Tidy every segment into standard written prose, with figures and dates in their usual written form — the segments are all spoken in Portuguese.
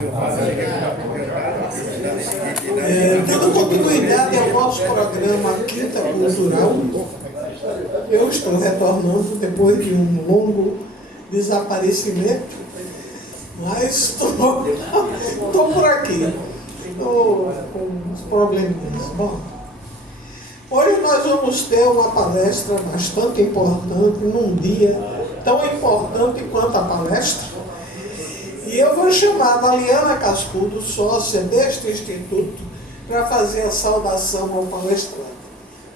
Dando continuidade ao nosso programa Quinta Cultural, eu estou retornando depois de um longo desaparecimento, mas estou por aqui, estou com uns probleminhas. Bom, hoje nós vamos ter uma palestra bastante importante, num dia tão importante quanto a palestra. E eu vou chamar a Daliana Cascudo, sócia deste instituto, para fazer a saudação ao palestrante,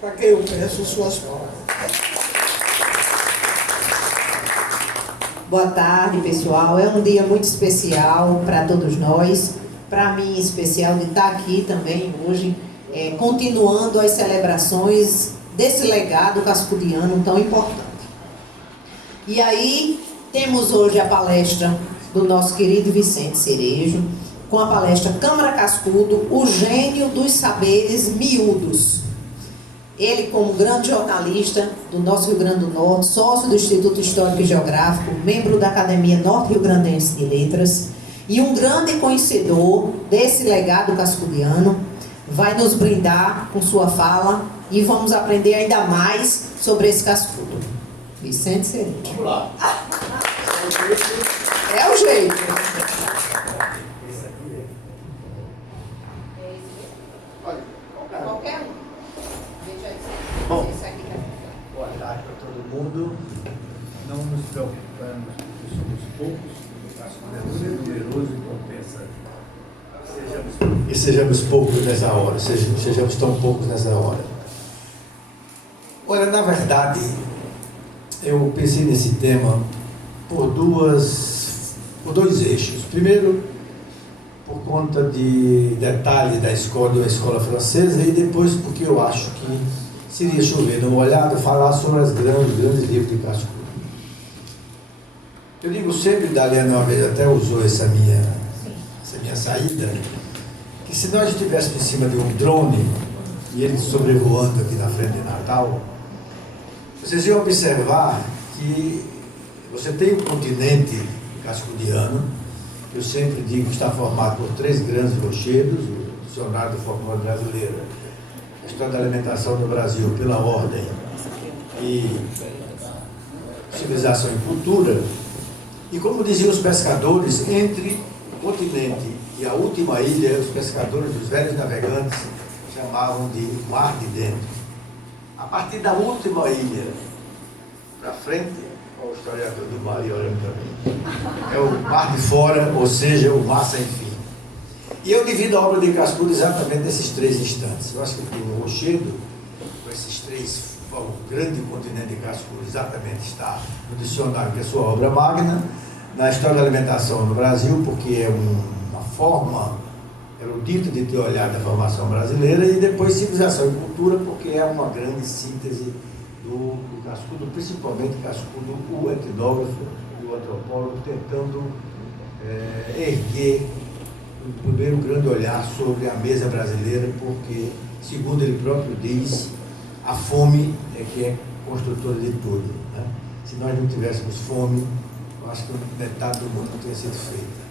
para quem eu peço suas palavras. Boa tarde, pessoal. É um dia muito especial para todos nós. Para mim, em especial, de estar aqui também hoje, continuando as celebrações desse legado cascudiano tão importante. E aí, temos hoje a palestra do nosso querido Vicente Cerejo, com a palestra Câmara Cascudo, o gênio dos saberes miúdos. Ele, como grande jornalista do nosso Rio Grande do Norte, sócio do Instituto Histórico e Geográfico, membro da Academia Norte Rio Grandense de Letras, e um grande conhecedor desse legado cascudiano, vai nos brindar com sua fala e vamos aprender ainda mais sobre esse cascudo. Vicente Cerejo. Vamos lá. É o jeito. Qualquer um. Bom, boa tarde para todo mundo. Não nos preocupamos porque somos poucos, o cascudo é numeroso e compensa. E sejamos poucos nessa hora, sejamos tão poucos nessa hora. Olha, na verdade, eu pensei nesse tema por dois eixos. Primeiro, por conta de detalhe da escola, de uma escola francesa, e depois porque eu acho que seria chover numa olhada falar sobre os grandes livros de Cascudo. Eu digo sempre, Daliana uma vez até usou essa minha saída, que se nós estivéssemos em cima de um drone e ele sobrevoando aqui na frente de Natal, vocês iam observar que você tem um continente cascudiano, que eu sempre digo que está formado por 3 grandes rochedos, o Dicionário do Folclore Brasileiro, a História da Alimentação no Brasil, pela ordem, e Civilização e Cultura. E como diziam os pescadores, entre o continente e a última ilha, os pescadores, os velhos navegantes, chamavam de Mar de Dentro. A partir da última ilha para frente, o historiador do mar e olhando para mim, é o mar de fora, ou seja, o mar sem fim. E eu divido a obra de Cascudo exatamente nesses 3 instantes. Eu acho que o rochedo, com esses 3, o grande continente de Cascudo, exatamente está no dicionário, que é a sua obra magna, na História da Alimentação no Brasil, porque é uma forma erudita de ter olhado a formação brasileira, e depois Civilização e Cultura, porque é uma grande síntese do Cascudo, principalmente Cascudo, o etnógrafo e o antropólogo, tentando erguer o primeiro grande olhar sobre a mesa brasileira, porque, segundo ele próprio diz, a fome é que é construtora de tudo, né? Se nós não tivéssemos fome, eu acho que metade do mundo não teria sido feita.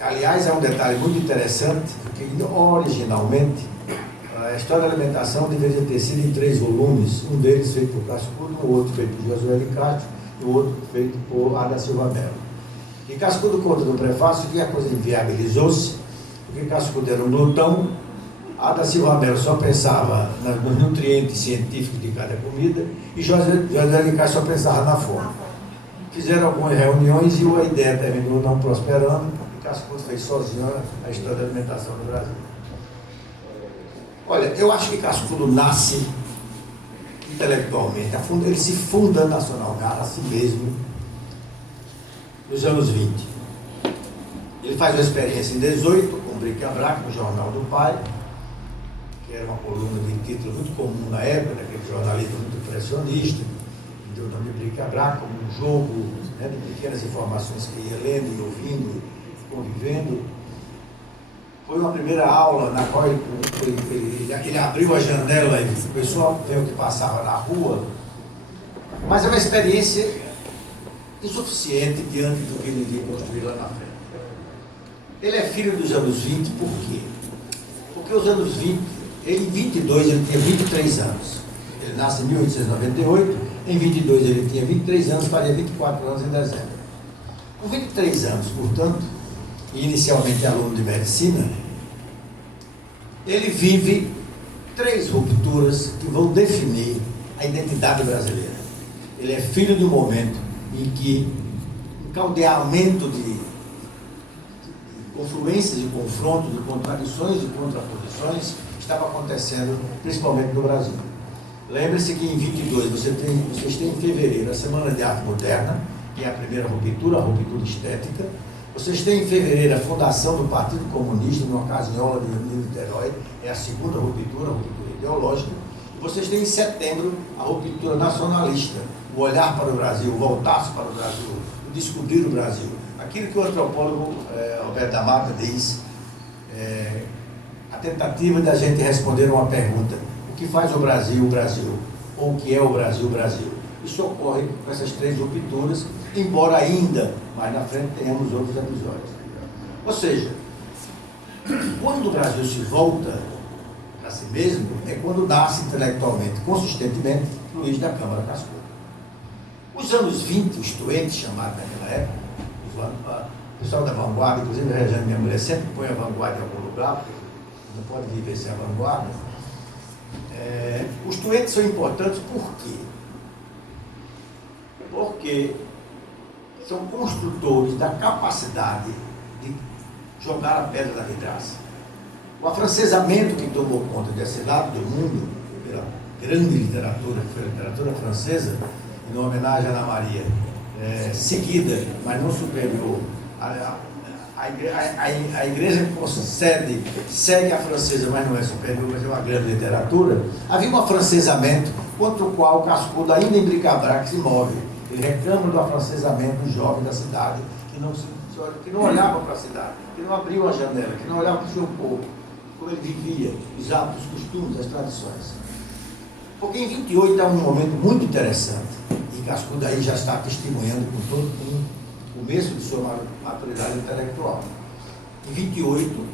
Aliás, é um detalhe muito interessante, porque originalmente a História da Alimentação deveria ter sido em 3 volumes, um deles feito por Cascudo, o outro feito por Josué de Castro e o outro feito por Ada Silva Mello. E Cascudo conta no prefácio que a coisa inviabilizou-se, porque Cascudo era um glutão, Ada Silva Mello só pensava nos nutrientes científicos de cada comida e Josué de Castro só pensava na fome. Fizeram algumas reuniões e a ideia terminou não prosperando, porque Cascudo fez sozinho a História da Alimentação no Brasil. Olha, eu acho que Cascudo nasce intelectualmente, ele se funda nacionalmente, a si mesmo, nos anos 20. Ele faz uma experiência em 18, com Bric-a-Brac, no Jornal do Pai, que era uma coluna de título muito comum na época, daquele jornalismo muito impressionista, que deu o nome de Bric-a-Brac, como um jogo, né, de pequenas informações que ia lendo e ouvindo, convivendo. Foi uma primeira aula na qual ele abriu a janela e o pessoal viu o que passava na rua, mas é uma experiência insuficiente diante do que ele iria construir lá na frente. Ele é filho dos anos 20, por quê? Porque os anos 20, ele em 22 ele tinha 23 anos. Ele nasce em 1898, em 22 ele tinha 23 anos, faria 24 anos em dezembro. Com 23 anos, portanto, e inicialmente aluno de medicina, ele vive 3 rupturas que vão definir a identidade brasileira. Ele é filho de um momento em que um caldeamento de confluências e confrontos, de contradições e contraposições estava acontecendo, principalmente no Brasil. Lembre-se que em 22 vocês têm em fevereiro a Semana de Arte Moderna, que é a primeira ruptura, a ruptura estética. Vocês têm em fevereiro a fundação do Partido Comunista, numa casinhola de Niterói, é a segunda ruptura, a ruptura ideológica. E vocês têm em setembro a ruptura nacionalista, o olhar para o Brasil, o voltar-se para o Brasil, o descobrir o Brasil. Aquilo que o antropólogo Alberto da Mata diz, a tentativa da gente responder uma pergunta: o que faz o Brasil, o Brasil? Ou o que é o Brasil, o Brasil? Isso ocorre com essas 3 rupturas, embora ainda mais na frente tenhamos outros episódios. Ou seja, quando o Brasil se volta para si mesmo, é quando nasce intelectualmente, consistentemente, Luiz da Câmara Cascudo. Os anos 20, os doentes chamados naquela época, o pessoal da vanguarda, inclusive a Regiane, minha mulher, sempre põe a vanguarda em algum lugar, porque não pode viver sem a vanguarda. Os doentes são importantes por quê? Porque são construtores da capacidade de jogar a pedra da vidraça. O afrancesamento que tomou conta desse lado do mundo, pela grande literatura, que foi a literatura francesa, em homenagem a Ana Maria, seguida, mas não superior, a igreja segue a francesa, mas não é superior, mas é uma grande literatura. Havia um afrancesamento contra o qual o Cascudo, ainda em bric-a-brac, se move. Ele reclama do afrancesamento do jovem da cidade, que não olhava para a cidade, que não abriu a janela, que não olhava para o seu povo, como ele vivia, os hábitos, os costumes, as tradições. Porque em 28 é um momento muito interessante, e Cascudo aí já está testemunhando com o começo de sua maturidade intelectual. Em 28,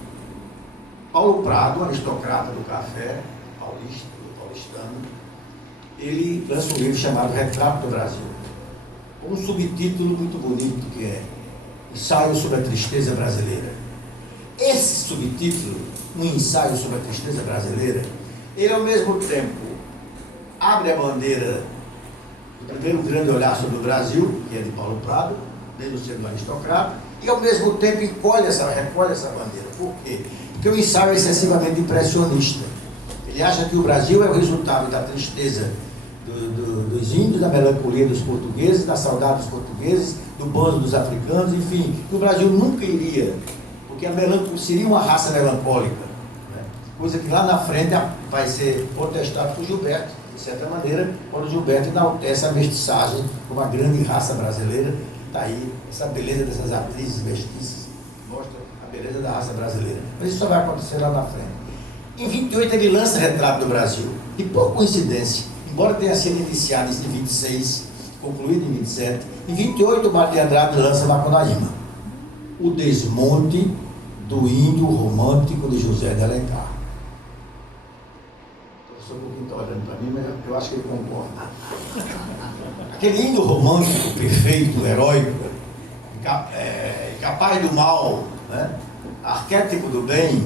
Paulo Prado, aristocrata do café, paulistano, ele lança um livro chamado Retrato do Brasil, com um subtítulo muito bonito que é Ensaio sobre a Tristeza Brasileira. Esse subtítulo, um ensaio sobre a tristeza brasileira, ele ao mesmo tempo abre a bandeira do primeiro grande olhar sobre o Brasil, que é de Paulo Prado, mesmo sendo um aristocrata, e ao mesmo tempo recolhe essa bandeira. Por quê? Porque o ensaio é excessivamente impressionista. Ele acha que o Brasil é o resultado da tristeza dos índios, da melancolia dos portugueses, da saudade dos portugueses, do bando dos africanos, enfim, que o Brasil nunca iria, porque seria uma raça melancólica, né? Coisa que lá na frente vai ser protestado por Gilberto, de certa maneira, quando Gilberto enaltece a mestiçagem como a grande raça brasileira. Está aí essa beleza dessas atrizes mestiças, mostra a beleza da raça brasileira. Mas isso só vai acontecer lá na frente. Em 28 ele lança Retrato do Brasil, e por coincidência, embora tenha sido iniciado em 26, concluído em 27, em 28 o Mário de Andrade lança Macunaíma, o desmonte do índio romântico de José de Alencar. O professor Pouquinho está olhando para mim, mas eu acho que ele concorda. Aquele índio romântico, perfeito, heróico, capaz do mal, né? Arquétipo do bem,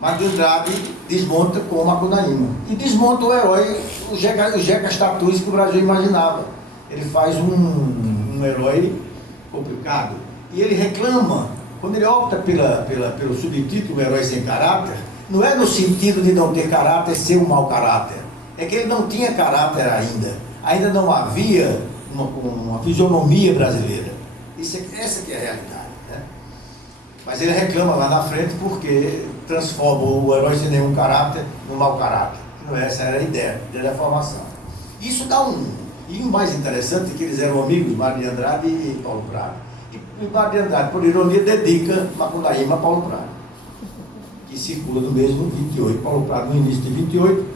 Mário de Andrade desmonta com Macunaíma. E desmonta o herói, o Jeca Status que o Brasil imaginava. Ele faz um herói complicado. E ele reclama, quando ele opta pelo subtítulo Herói Sem Caráter, não é no sentido de não ter caráter, ser um mau caráter. É que ele não tinha caráter ainda não havia uma fisionomia brasileira. Essa que é a realidade, né? Mas ele reclama lá na frente porque transforma o herói sem nenhum caráter no mau caráter. Não, essa era a ideia da formação. Isso dá E o mais interessante é que eles eram amigos, Mário de Andrade e Paulo Prado. E Mário de Andrade, por ironia, dedica Macunaíma a Paulo Prado, que circula no mesmo 28. Paulo Prado no início de 28,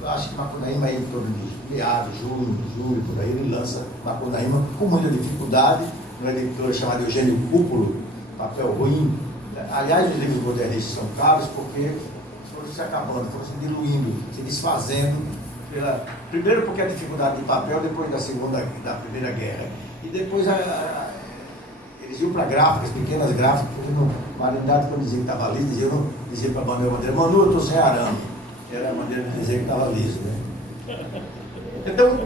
eu acho que Macunaíma é em torno de meados, julho, por aí, ele lança Macunaíma com muita dificuldade, um editor chamado Eugênio Cúpulo, papel ruim, Aliás, os livros modernistas são caros porque foram se acabando, foram se diluindo, se desfazendo. Primeiro porque a dificuldade de papel, depois da Primeira Guerra. E depois eles iam para gráficas, pequenas gráficas, porque no Marinidade, quando dizia que estava liso, eu dizia para Manuel Bandeira, Manu, eu estou sem arame. Que era a maneira de dizer que estava liso, né? Então,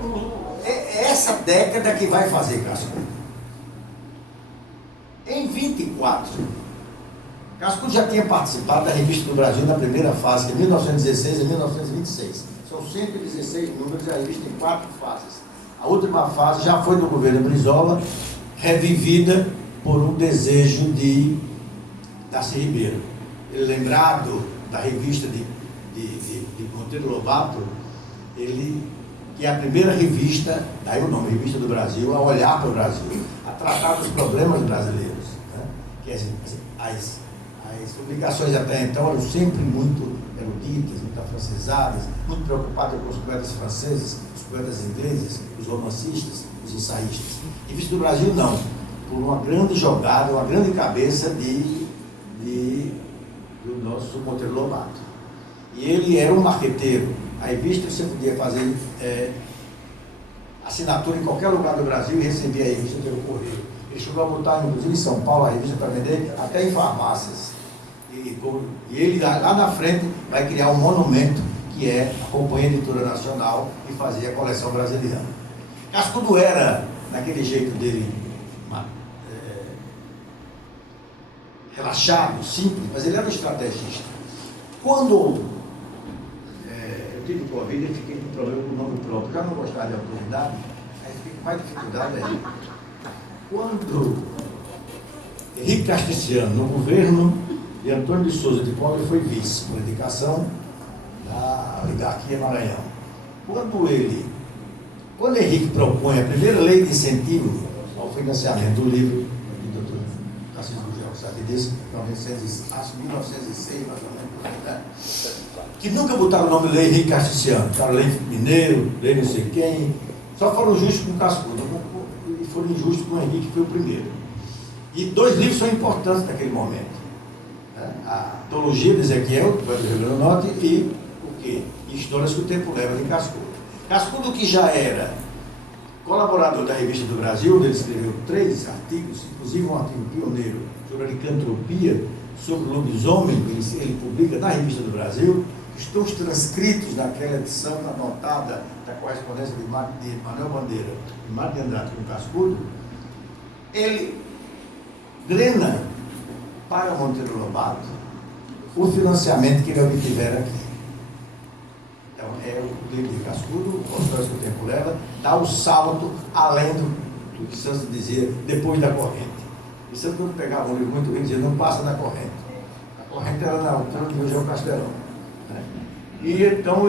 é essa década que vai fazer Cascudo. Em 24, Cascudo já tinha participado da Revista do Brasil na primeira fase, que é 1916 e 1926. São 116 números e a revista em 4 fases. A última fase já foi do governo Brizola, revivida por um desejo de Darcy Ribeiro. Ele, lembrado da revista de Monteiro Lobato, que é a primeira revista, daí o nome, Revista do Brasil, a olhar para o Brasil, a tratar dos problemas brasileiros, né? Que as publicações até então eram sempre muito eruditas, muito afrancesadas, muito preocupadas com os poetas franceses, os poetas ingleses, os romancistas, os ensaístas. Revista do Brasil não, por uma grande jogada, uma grande cabeça do nosso Monteiro Lobato. E ele era um marqueteiro. A revista você podia fazer assinatura em qualquer lugar do Brasil e recebia a revista pelo correio. Ele chegou a botar, inclusive, em São Paulo, a revista para vender até em farmácias. E ele, lá na frente, vai criar um monumento, que é a Companhia Editora Nacional, e fazer a coleção brasileira. Cascudo era, naquele jeito dele, relaxado, simples, mas ele era um estrategista. Quando eu tive Covid, eu fiquei com problema com o nome próprio, já não gostava de autoridade, aí fiquei com mais dificuldade aí. Quando Henrique Castelciano, no governo de Antônio de Souza de Paulo, ele foi vice, por indicação da oligarquia Maranhão. Quando Henrique propõe a primeira lei de incentivo ao financiamento do livro, do Dr. Tarcísio Gugel, sabe disso, 1906, mais ou menos, né? Que nunca botaram o nome Lei Henrique Castelciano, botaram Lei Mineiro, Lei não sei quem, só foram justos com o Cascudo, e foram injustos com o Henrique, que foi o primeiro. E 2 livros são importantes naquele momento. A Teologia de Ezequiel, do Rio Grande do Norte, e o quê? Histórias que o Tempo Leva, de Cascudo. Cascudo, que já era colaborador da Revista do Brasil, onde ele escreveu 3 artigos, inclusive um artigo pioneiro sobre a licantropia, sobre o lobisomem, que ele publica na Revista do Brasil, estão transcritos naquela edição anotada da correspondência de Manuel Bandeira e Mário de Andrade com Cascudo. Ele drena para Monteiro Lobato o financiamento que ele obtivera aqui. Então, é o livro de Cascudo, o Histórias que o Tempo Leva, dá o salto além do que Santos dizia, depois da corrente. E Santos, quando pegava um livro muito rico, dizia, não passa da corrente. A corrente era na altura de hoje é o Castelão. Né? E então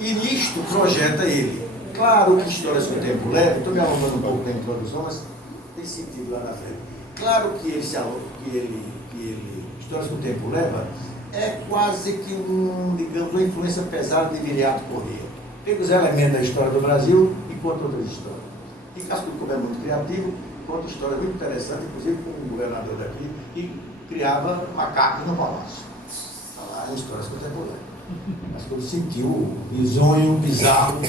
e nisto projeta ele. Claro que Histórias que o Tempo Leva, estou me alongando um pouco da introdução, mas tem sentido lá na frente. Claro que Histórias que o Tempo Leva é quase que digamos, uma influência pesada de Viriato Corrêa. Pega os elementos da história do Brasil e conta outras histórias. E Cascudo, como é muito criativo, conta histórias muito interessantes, inclusive com um governador daqui, que criava macacos no palácio. Está lá em Histórias que o Tempo Leva. Cascudo sentiu o bisonho bizarro,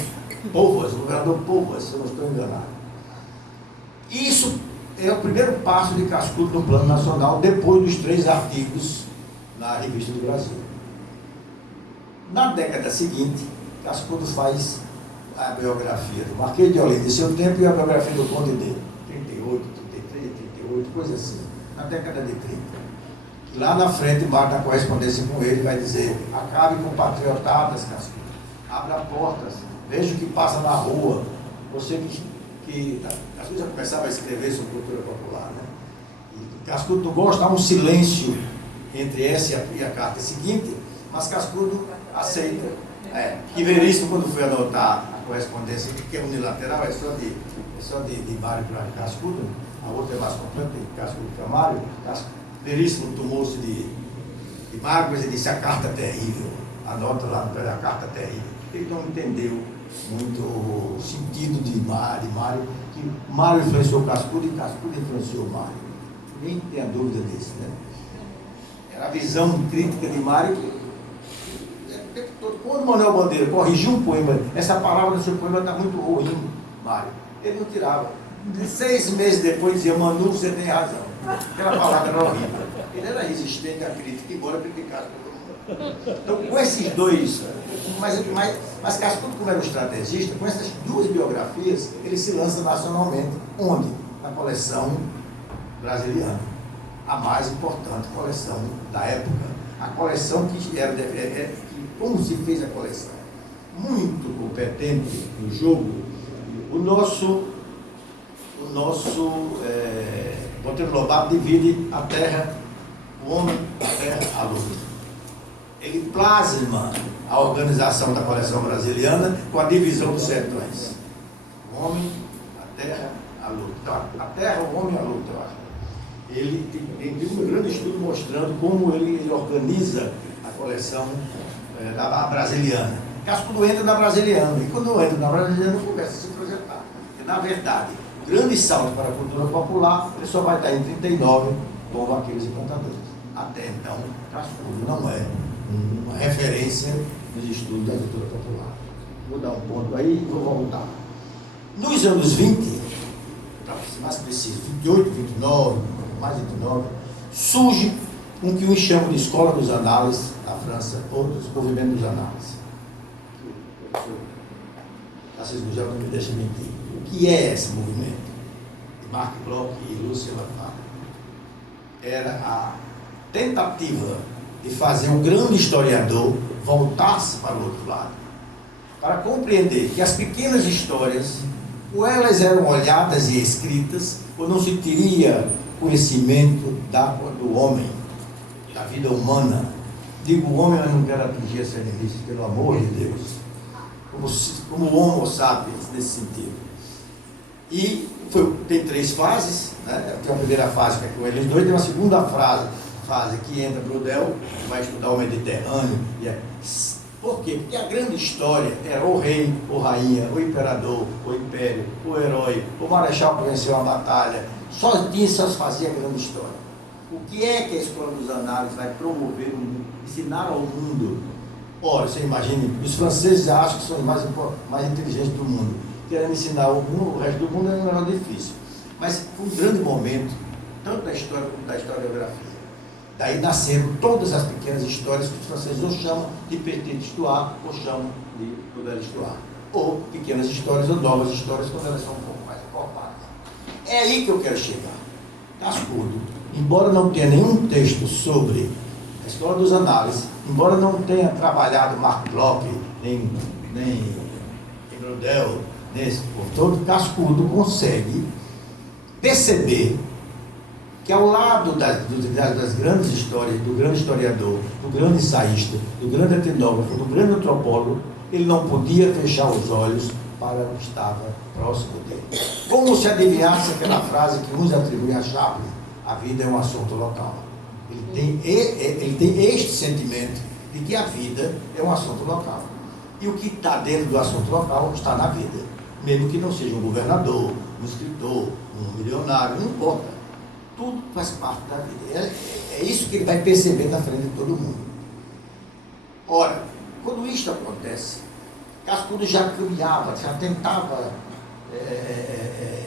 Povas, o governador Povas, se eu não estou enganado. Isso é o primeiro passo de Cascudo no plano nacional, depois dos 3 artigos na Revista do Brasil. Na década seguinte, Cascudo faz a biografia do Marquês de Olinda e seu tempo e a biografia do Conde D. 38, 33, 38, coisa assim. Na década de 30. E lá na frente, embaixo da correspondência com ele, vai dizer: acabe com patriotadas, Cascudo. Abra portas, veja o que passa na rua. Você que Cascudo já começava a escrever sobre cultura popular, né? E Cascudo não gosta, há um silêncio entre essa e a carta seguinte, mas Cascudo aceita. Que Veríssimo, quando foi anotar a correspondência, que é unilateral, é só de Mário para Cascudo, a outra é mais completa, de Cascudo para Mário. Veríssimo tomou-se de mágoas e disse: a carta é terrível. Anota lá no pé da carta terrível. Ele não entendeu muito o sentido de Mário, que Mário influenciou Cascudo e Cascudo influenciou Mário. Nem tenha dúvida disso, né? visão crítica de Mário, quando Manuel Bandeira corrigiu um poema, essa palavra do seu poema está muito ruim, Mário, ele não tirava. 6 meses depois dizia, Manu, você tem razão. Aquela palavra era horrível. Ele era resistente à crítica, embora criticasse todo mundo. Então, com esses dois, mas Cascudo, como era um estrategista, com essas duas biografias, ele se lança nacionalmente. Onde? Na coleção brasiliana. A mais importante coleção da época. A coleção que era, como se fez a coleção? Muito competente no jogo. O nosso Monteiro Lobato divide a terra, o homem, a terra, a luta. Ele plasma a organização da coleção brasiliana com a divisão dos sertões. O homem, a terra, a luta. Então, a terra, o homem, a luta, eu acho. Ele tem um grande estudo mostrando como ele organiza a coleção da brasiliana. Cascudo entra na brasiliana, e quando entra na brasiliana, começa a se projetar. Porque, na verdade, o grande salto para a cultura popular, ele só vai estar em 39 com Vaqueiros e Cantadores. Até então, Cascudo não é uma referência nos estudos da cultura popular. Vou dar um ponto aí e vou voltar. Nos anos 20, para ser mais preciso, 28, 29, mais 29, surge um que uns chamam de Escola dos Análises, na França, outros Movimento dos Análises. Assis Gugel não me deixa mentir. O que é esse movimento? De Marc Bloch e Lucien Lafave. Era a tentativa de fazer um grande historiador voltar-se para o outro lado, para compreender que as pequenas histórias, ou elas eram olhadas e escritas, ou não se teria conhecimento do homem, da vida humana. Digo homem, mas não quero atingir essa limite, pelo amor de Deus. Como homo sapiens, nesse sentido. E tem 3 fases, né? Tem a primeira fase, que é com eles dois, tem uma segunda fase que entra Brodel, que vai estudar o Mediterrâneo. Por quê? Porque a grande história era o rei, ou rainha, o imperador, o império, o herói, o marechal que venceu a batalha. Só fazia a grande história. O que é que a Escola dos Análises vai promover, ensinar ao mundo? Ora, você imagina, os franceses acham que são os mais inteligentes do mundo. Querendo ensinar o resto do mundo é um negócio difícil. Mas foi um grande momento, tanto da história como da historiografia. Daí nasceram todas as pequenas histórias que os franceses ou chamam de Petit Histoire, ou chamam de Nouvelle Histoire. Ou pequenas histórias, ou novas histórias, quando elas são um pouco mais encorpadas. É aí que eu quero chegar. Cascudo, embora não tenha nenhum texto sobre a Escola dos Análises, embora não tenha trabalhado Marc Bloch, nem Brodel, todo Cascudo consegue perceber que ao lado das grandes histórias, do grande historiador, do grande ensaísta, do grande etnógrafo, do grande antropólogo, ele não podia fechar os olhos para o que estava próximo dele. Como se adivinhasse aquela frase que uns atribuem a Chaplin, a vida é um assunto local. Ele tem este sentimento de que a vida é um assunto local. E o que está dentro do assunto local está na vida. Mesmo que não seja um governador, um escritor, um milionário, não importa. Tudo faz parte da vida. É isso que ele vai perceber na frente de todo mundo. Ora, quando isso acontece, Cascudo já criava, já tentava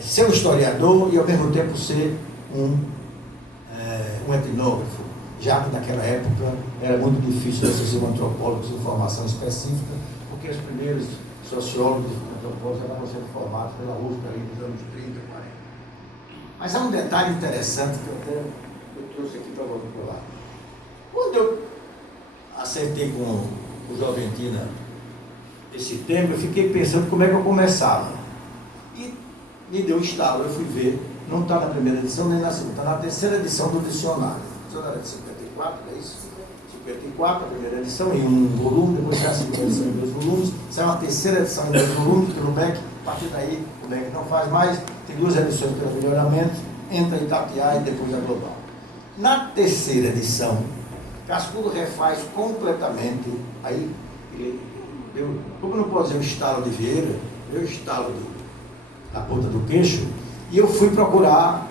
ser um historiador e ao mesmo tempo ser um etnógrafo, já que naquela época era muito difícil você ser um antropólogo sem formação específica, porque os primeiros sociólogos e antropólogos estavam sendo formados pela USP ali nos anos 30, 40. Mas há um detalhe interessante que eu trouxe aqui para você lá. Quando eu acertei com o Joventina esse tema, eu fiquei pensando como é que eu começava. E me deu um estalo, eu fui ver, não está na primeira edição nem na segunda, está na terceira edição do dicionário. O dicionário é de 54, é isso? 54, a primeira edição, em um volume, depois já a segunda edição em 2 volumes, saiu uma terceira edição em 2 volumes pelo MEC, a partir daí o MEC não faz mais, tem 2 edições pelo melhoramento, entra em Itatiaia e depois a Global. Na terceira edição, Cascudo refaz completamente, aí, como não posso dizer o estalo de Vieira, eu estalo na ponta do queixo, e eu fui procurar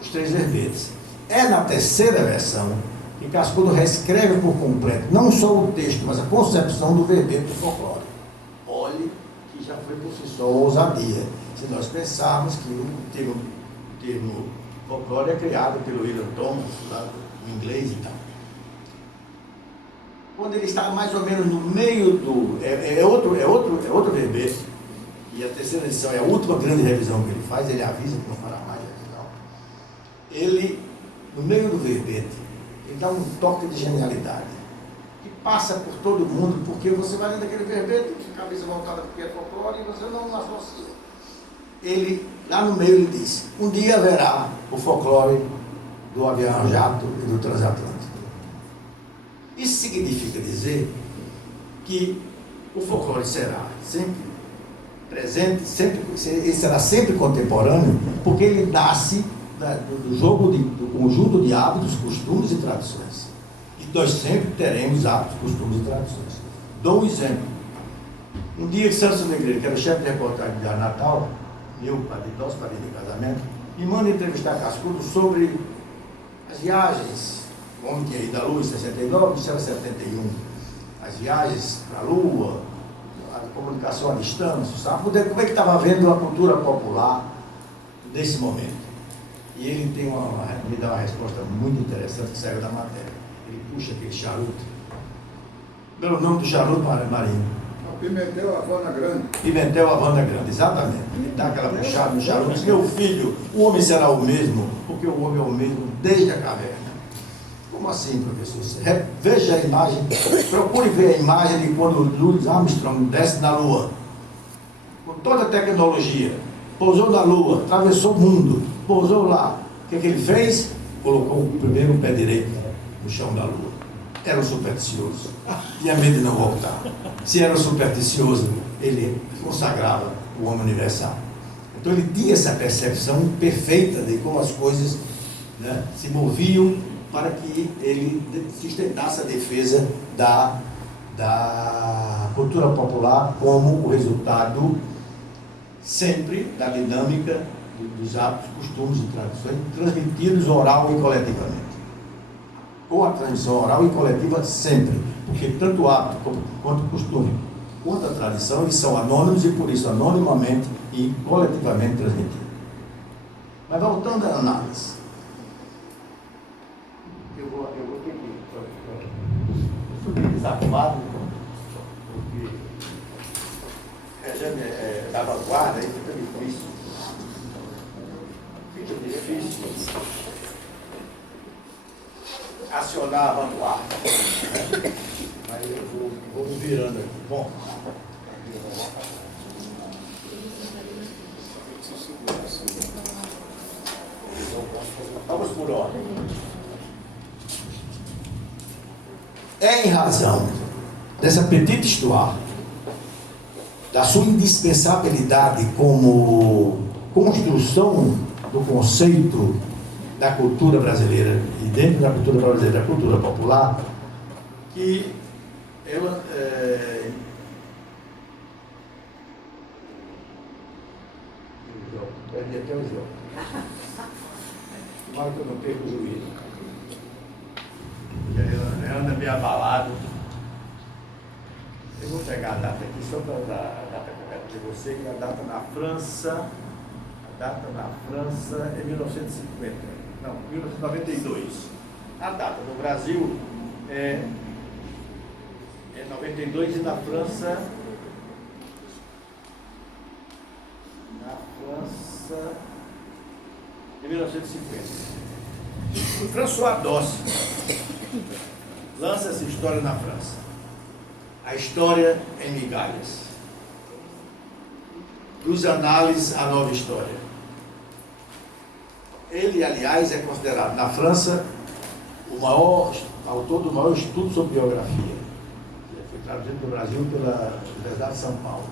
os 3 verbetes. É na terceira versão que Cascudo reescreve por completo, não só o texto, mas a concepção do verbete do folclore. Olhe que já foi por si só ousadia, se nós pensarmos que o termo folclore é criado pelo William Thomas, lá em inglês e tal. Quando ele está mais ou menos no meio do... É outro verbete, e a terceira edição é a última grande revisão que ele faz, ele avisa que não fará mais revisão. Ele, no meio do verbete, ele dá um toque de genialidade, que passa por todo mundo, porque você vai lendo aquele verbete, com a cabeça voltada para o que é folclore, e você não associa. Ele, lá no meio, ele diz, um dia haverá o folclore do avião jato e do transatlântico. Isso significa dizer que o folclore será sempre presente, ele será sempre contemporâneo, porque ele nasce do jogo do conjunto de hábitos, costumes e tradições. E nós sempre teremos hábitos, costumes e tradições. Dou um exemplo. Um dia que Santos Negreiro, que era o chefe de reportagem da Natal, nosso padrinho de casamento, me manda entrevistar Cascudo sobre as viagens. O homem tinha ido à Lua em 69, isso era 71. As viagens para a Lua, a comunicação à distância, sabe? Como é que estava vendo a cultura popular nesse momento. E ele me dá uma resposta muito interessante que saiu da matéria. Ele puxa aquele charuto. Pelo nome do charuto, Marinho. Pimentel Havana Grande. Pimentel Havana Grande, exatamente. Ele dá aquela puxada no charuto e diz, meu filho, o homem será o mesmo, porque o homem é o mesmo desde a caverna. Como assim, professor? Veja a imagem, procure ver a imagem de quando Louis Armstrong desce na Lua. Com toda a tecnologia, pousou na Lua, atravessou o mundo, pousou lá. O que ele fez? Colocou o primeiro pé direito no chão da Lua. Era um supersticioso. Tinha medo de não voltar. Se era um supersticioso, ele consagrava o homem universal. Então ele tinha essa percepção perfeita de como as coisas, né, se moviam para que ele sustentasse a defesa da cultura popular como o resultado sempre da dinâmica dos hábitos, costumes e tradições transmitidos oral e coletivamente. Com a transmissão oral e coletiva sempre, porque tanto o hábito quanto o costume, quanto a tradição, eles são anônimos e por isso anonimamente e coletivamente transmitidos. Mas voltando à análise, eu vou ter que subir desarrumado, porque regime da vanguarda aí fica difícil. Fica difícil acionar a vanguarda. Mas eu vou me virando aqui. Bom. Vamos por ordem. É em razão dessa petite histoire, da sua indispensabilidade como construção do conceito da cultura brasileira e dentro da cultura brasileira, da cultura popular, que ela perdi até o jogo. Tomara que eu não perca o juízo. Ela anda meio abalado. Eu vou pegar a data aqui só para dar a data correta de você, que a data na França. A data na França é 1950. Não, 1992. A data no Brasil é 92 e na França. Em 1950. O François Dossi lança essa história na França. A história em migalhas. Dos análises à nova história. Ele, aliás, é considerado na França o maior autor do maior estudo sobre biografia. Foi traduzido para o Brasil pela Universidade de São Paulo.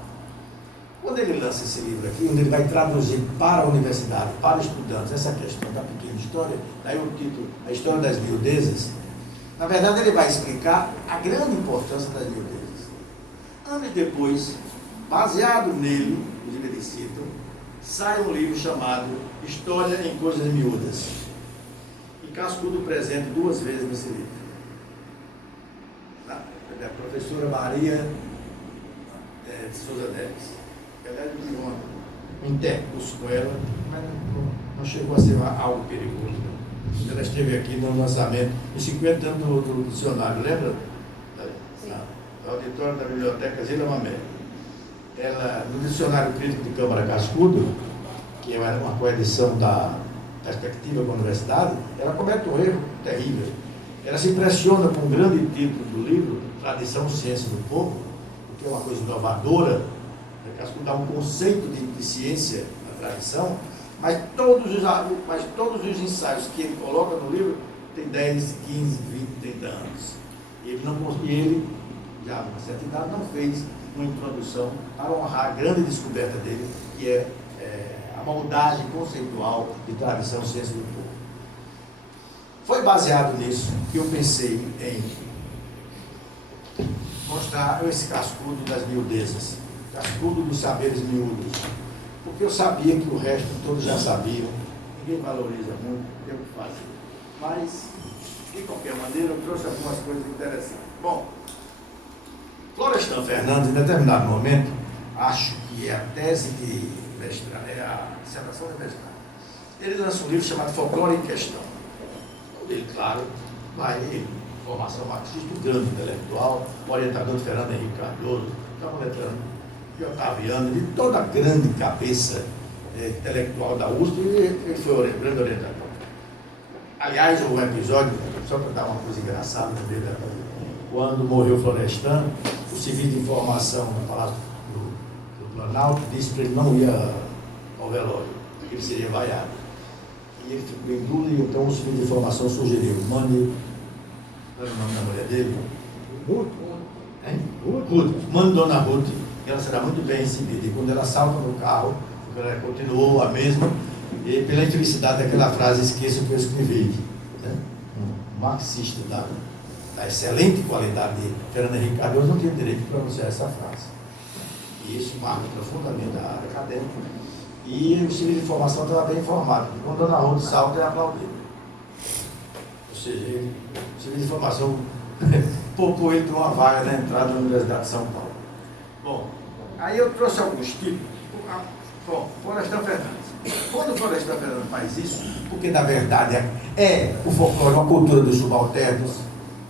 Quando ele lança esse livro aqui, onde ele vai traduzir para a universidade, para estudantes, essa questão da pequena história, daí o título, A História das Miudezas, na verdade ele vai explicar a grande importância das miudezas. Anos depois, baseado nele, inclusive ele cita, sai um livro chamado História em Coisas Miúdas. E Cascudo presente 2 vezes nesse livro. Da professora Maria de Souza Neves. Ela tive um intercurso com ela, mas não chegou a ser algo perigoso. Ela esteve aqui no lançamento, em 50 anos do dicionário, lembra? No auditório da Biblioteca Zila Mamé. Ela, no Dicionário Crítico de Câmara Cascudo, que é uma coedição da Perspectiva com a Universidade, ela comete um erro terrível. Ela se impressiona com o grande título do livro, Tradição, Ciência do Povo, que é uma coisa inovadora. Cascudo dá um conceito de ciência na tradição, mas todos os ensaios que ele coloca no livro têm 10, 15, 20, 30 anos. E ele, já com certa idade, não fez uma introdução para honrar a grande descoberta dele, que é a moldagem conceitual de tradição, ciência do povo. Foi baseado nisso que eu pensei em mostrar esse cascudo das miudezas, cascudo dos saberes miúdos, porque eu sabia que o resto todos já sabiam, ninguém valoriza muito, tem o que fazer. Mas, de qualquer maneira, eu trouxe algumas coisas interessantes. Bom, Florestan Fernandes, em determinado momento, acho que é a tese de mestrado, é a dissertação de mestrado, ele lança um livro chamado Folclore em Questão. Ele, claro, formação marxista, grande intelectual, orientador de Fernando Henrique Cardoso, de Otaviano, de toda a grande cabeça intelectual da USP, ele foi o grande orientador. Aliás, um episódio, só para dar uma coisa engraçada no meio da coisa, quando morreu Florestan, o serviço de informação no Palácio do Planalto disse para ele não ir ao velório, que ele seria vaiado. E ele ficou em dúvida, e então o serviço de informação sugeriu, mande, qual é o nome da mulher dele? Ruth. Mande Dona Ruth, ela será muito bem recebida. E quando ela salta no carro, ela continuou a mesma, e pela infelicidade daquela frase, esqueça o que eu escrevi. Né? Um marxista da excelente qualidade de Fernando Henrique Cardoso não tinha direito de pronunciar essa frase. E isso marca profundamente a área acadêmica. E o serviço de informação estava bem informado. Quando Dona Ruth salta, é aplaudido. Ou seja, o serviço de informação poupou ele de uma vaga na entrada da Universidade de São Paulo. Bom, aí eu trouxe alguns títulos. Bom, Florestan Fernandes. Quando Florestan Fernandes faz isso, porque na verdade é o folclore, uma cultura dos subalternos,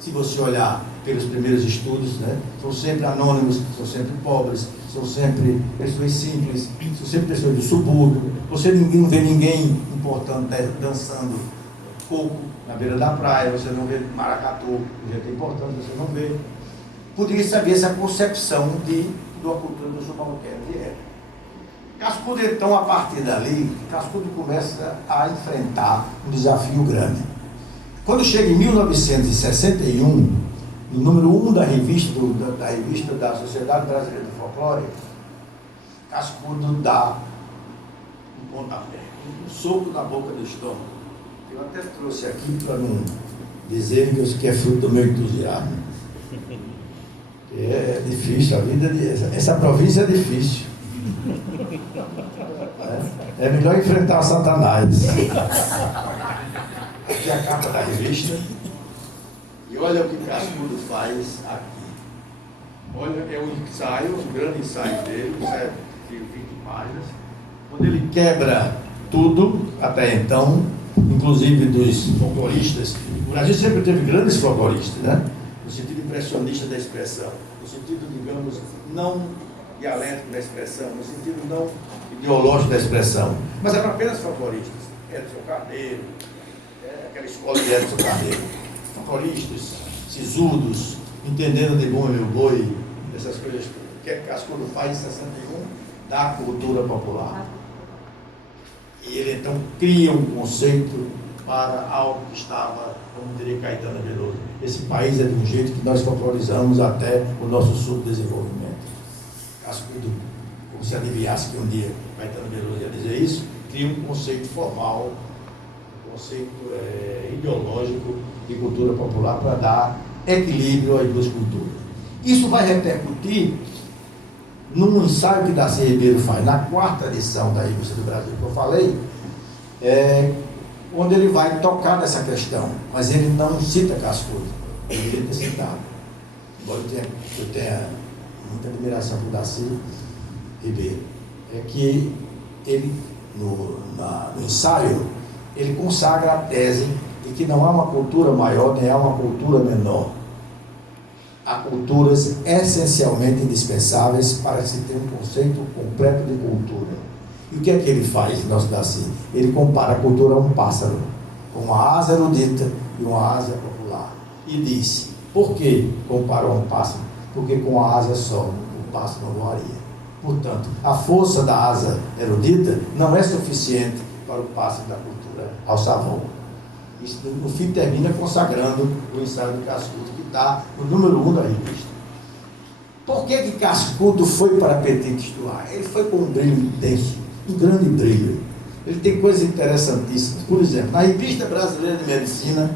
se você olhar pelos primeiros estudos, né, são sempre anônimos, são sempre pobres, são sempre pessoas simples, são sempre pessoas do subúrbio. Você não vê ninguém importante dançando coco na beira da praia, você não vê maracatu, um jeito importante, você não vê. Poderia saber essa concepção de uma cultura do subalterno de época. Cascudo, então, a partir dali, Cascudo começa a enfrentar um desafio grande. Quando chega em 1961, no número 1 da revista da Sociedade Brasileira de Folclore, Cascudo dá um pontapé, um soco na boca do estômago. Eu até trouxe aqui para não dizer que isso aqui é fruto do meu entusiasmo. É difícil, a vida essa província é difícil. É melhor enfrentar o Satanás. Aqui é a capa da revista. E olha o que Cascudo faz aqui. Olha, é o ensaio, um grande ensaio dele, um ensaio de 20 páginas, onde ele quebra tudo, até então, inclusive dos folcloristas. O Brasil sempre teve grandes folcloristas, né? No sentido impressionista da expressão, no sentido, digamos, não dialético da expressão, no sentido não ideológico da expressão. Mas eram apenas folcloristas. Edson Carneiro, aquela escola de Edson Carneiro. Folcloristas, sisudos, entendendo de bom e meu boi, essas coisas que Cascudo faz em 61 da cultura popular. E ele então cria um conceito para algo que estava, como diria Caetano Veloso, esse país é de um jeito que nós folclorizamos até o nosso subdesenvolvimento. Cascudo, como se aliviasse que um dia Caetano Veloso ia dizer isso, cria um conceito formal, um conceito ideológico de cultura popular para dar equilíbrio às duas culturas. Isso vai repercutir num ensaio que Darcy Ribeiro faz na 4ª edição da Revista do Brasil, que eu falei, onde ele vai tocar nessa questão, mas ele não cita Cascudo, ele deveria ter citado. Embora eu tenha muita admiração por Darcy Ribeiro, é que ele, no ensaio, ele consagra a tese de que não há uma cultura maior, nem há uma cultura menor. Há culturas essencialmente indispensáveis para se ter um conceito completo de cultura. E o que é que ele faz, nosso Darcy? Ele compara a cultura a um pássaro, com uma asa erudita e uma asa popular. E diz, por que comparou a um pássaro? Porque com a asa só, o pássaro não voaria. Portanto, a força da asa erudita não é suficiente para o pássaro da cultura alçar voo. Isso, no fim, termina consagrando o ensaio de Cascudo, que está no número 1 da revista. Por que Cascudo foi para Petit Histoire? Ele foi com um brilho intenso, um grande brilho. Ele tem coisas interessantíssimas. Por exemplo, na Revista Brasileira de Medicina,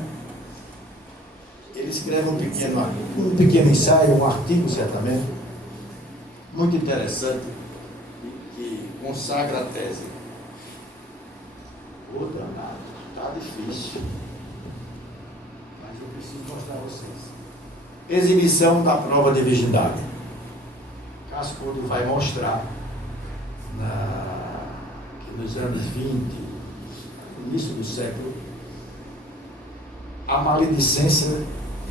ele escreve um pequeno ensaio, um artigo, certamente, muito interessante, que consagra a tese. Outra nada, está difícil. Mas eu preciso mostrar a vocês. Exibição da prova de virgindade. Cascudo vai mostrar que nos anos 20, início do século, a maledicência,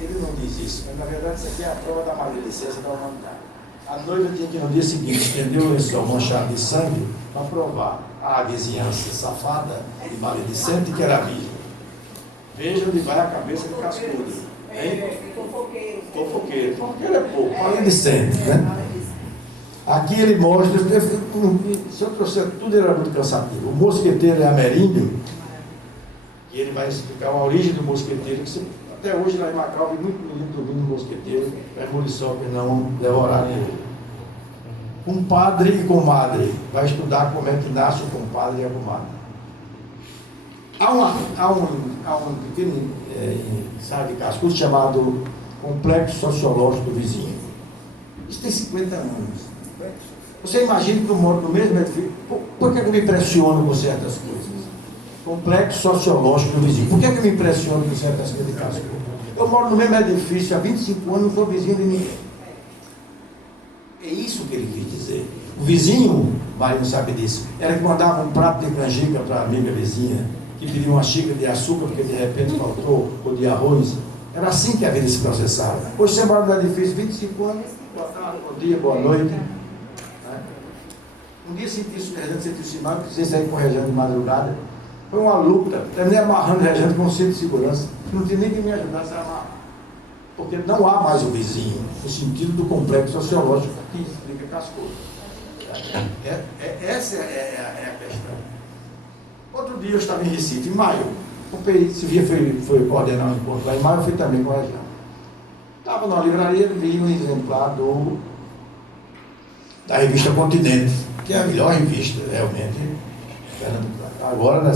ele não diz isso, mas na verdade isso aqui é a prova da maledicência da humanidade. A noiva tinha que no dia seguinte estender o lençol manchado de sangue para provar à vizinhança safada e maledicente que era virgem. Veja onde vai a cabeça do Cascudo. Fofoqueiro. Fofoqueiro é pouco, maledicente, né? Aqui ele mostra, se eu trouxer tudo era muito cansativo. O mosqueteiro é ameríndio, e ele vai explicar a origem do mosqueteiro, que até hoje lá em Macau vi muito menino dormindo no mosqueteiro, é muriçoca e não devorar ele. Compadre e comadre, vai estudar como é que nasce o compadre e a comadre. Há um pequeno ensaio de Cascudo chamado Complexo Sociológico do Vizinho. Isso tem 50 anos. Você imagina que eu moro no mesmo edifício. Por que eu me impressiono com certas coisas? Complexo Sociológico do Vizinho. Por que eu me impressiono com certas coisas de Cascudo? Eu moro no mesmo edifício há 25 anos, não sou vizinho de ninguém. É isso que ele quis dizer. O vizinho, Mário não sabe disso, era que mandava um prato de canjica para a amiga vizinha, que pedia uma xícara de açúcar porque de repente faltou, ou de arroz. Era assim que a vida se processava. Hoje você mora no edifício 25 anos, boa tarde, bom dia, boa noite. Um dia senti-se o Rejane, senti-se mal, precisei sair com o Rejane de madrugada. Foi uma luta, terminei amarrando o Rejane com um cinto de segurança. Não tinha nem que me ajudar a se amarrar. Porque não há mais o vizinho, no sentido do complexo sociológico que explica Cascudo. Essa é a questão. Outro dia eu estava em Recife, em maio. O Peri Silvia foi coordenar um encontro lá em maio, eu fui também com a Rejane. Estava na livraria, vi um exemplar da revista Continente, que é a melhor revista, realmente. Agora,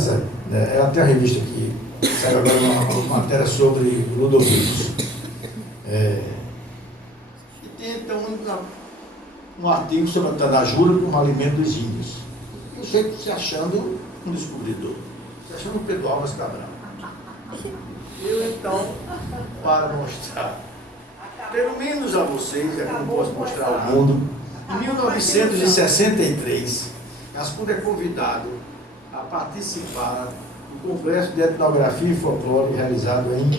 é até a revista que saiu agora uma matéria sobre Ludovicos. E tem então um artigo sobre a Tanajura como alimento dos índios. Eu sei se achando um descobridor, se achando o Pedro Alves Cabral. Eu então, para mostrar, pelo menos a vocês, é que eu não posso mostrar ao mundo, em 1963, Cascudo é convidado a participar do Congresso de Etnografia e Folclore realizado em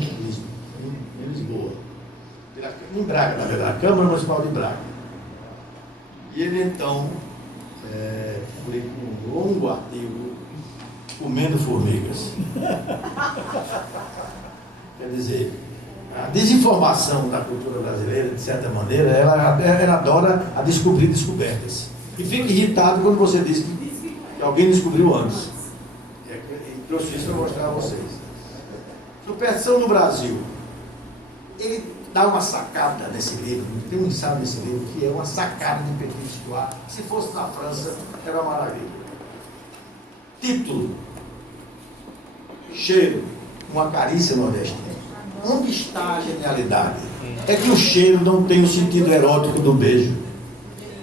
Lisboa. Em Braga, na verdade, Câmara Municipal de Braga. E ele então publica um longo artigo comendo formigas. Quer dizer, a desinformação da cultura brasileira, de certa maneira, ela adora a descobrir descobertas. E fica irritado quando você diz que alguém descobriu antes. E trouxe isso para mostrar a vocês. Superstição no Brasil. Ele dá uma sacada nesse livro, tem um ensaio nesse livro que é uma sacada de Petit Histoire. Se fosse na França, era uma maravilha. Título: cheiro, uma carícia nordestina. Onde está a genialidade? É que o cheiro não tem o sentido erótico do beijo.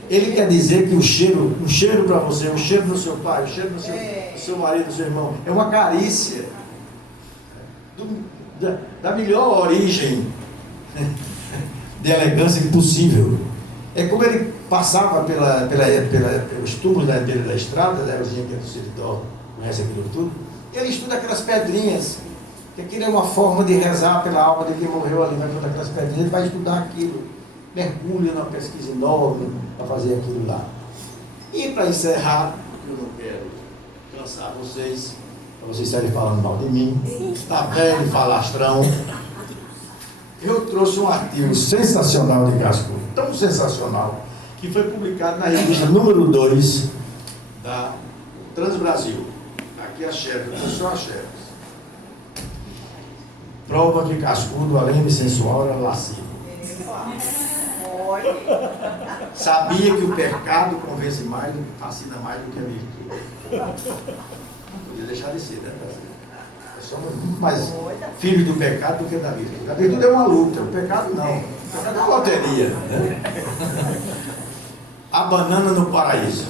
Ele quer dizer que o cheiro para você, o cheiro do seu pai, o cheiro do seu marido, do seu irmão, é uma carícia. da melhor origem de elegância possível. É como ele passava pelos túmulos da beira da estrada, da Erosinha que é do Seridó, conhece aquilo tudo, e ele estuda aquelas pedrinhas, que aquilo é uma forma de rezar pela alma de quem morreu ali, vai botar aquelas pedrinhas, ele vai estudar aquilo, mergulha numa pesquisa enorme para fazer aquilo lá. E para encerrar, eu não quero cansar vocês, para vocês estarem falando mal de mim, está velho, falastrão. Eu trouxe um artigo sensacional de Cascudo, tão sensacional, que foi publicado na revista número 2 da Transbrasil. Aqui a chefe, eu sou a chefe. Prova que Cascudo, além de sensual, era lascivo. Sabia que o pecado convence mais, fascina mais do que a virtude. Podia deixar de ser, né? Somos muito mais filhos do pecado do que da virtude. A virtude é uma luta, o pecado não. O pecado é uma loteria. Né? A banana no paraíso.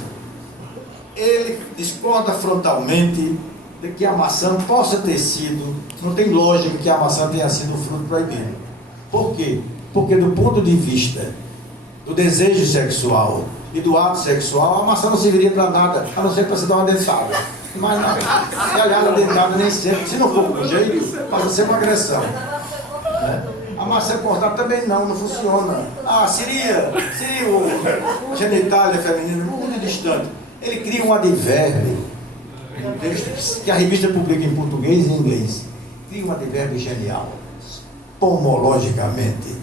Ele discorda frontalmente de que a maçã possa ter sido, não tem lógica que a maçã tenha sido um fruto proibido. Por quê? Porque do ponto de vista do desejo sexual e do ato sexual, a maçã não serviria para nada, a não ser para se dar uma dentada. Mas não, e aliás, a dentada nem sempre, se não for com jeito, passa a ser uma agressão. Né? A maçã cortada também não funciona. Seria o genitália feminina muito distante. Ele cria um advérbio, que a revista publica em português e em inglês. Cria um advérbio genial. Pomologicamente,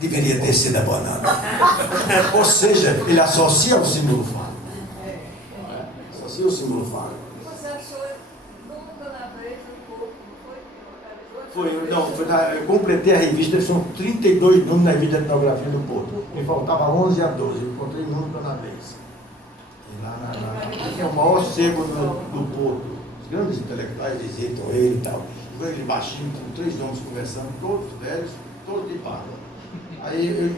deveria ter sido a banana. Ou seja, ele associa o símbolo fálico. Associa o símbolo fálico. Você achou nunca na frente do corpo, Eu completei a revista, são 32 números na revista de etnografia do Porto. Me faltava 11 a 12, eu encontrei número cada vez. E lá é o maior sebo do Porto. Os grandes intelectuais visitam ele e tal. Ficou ele baixinho, com 3 homens conversando, todos velhos, todos de barba. Aí eu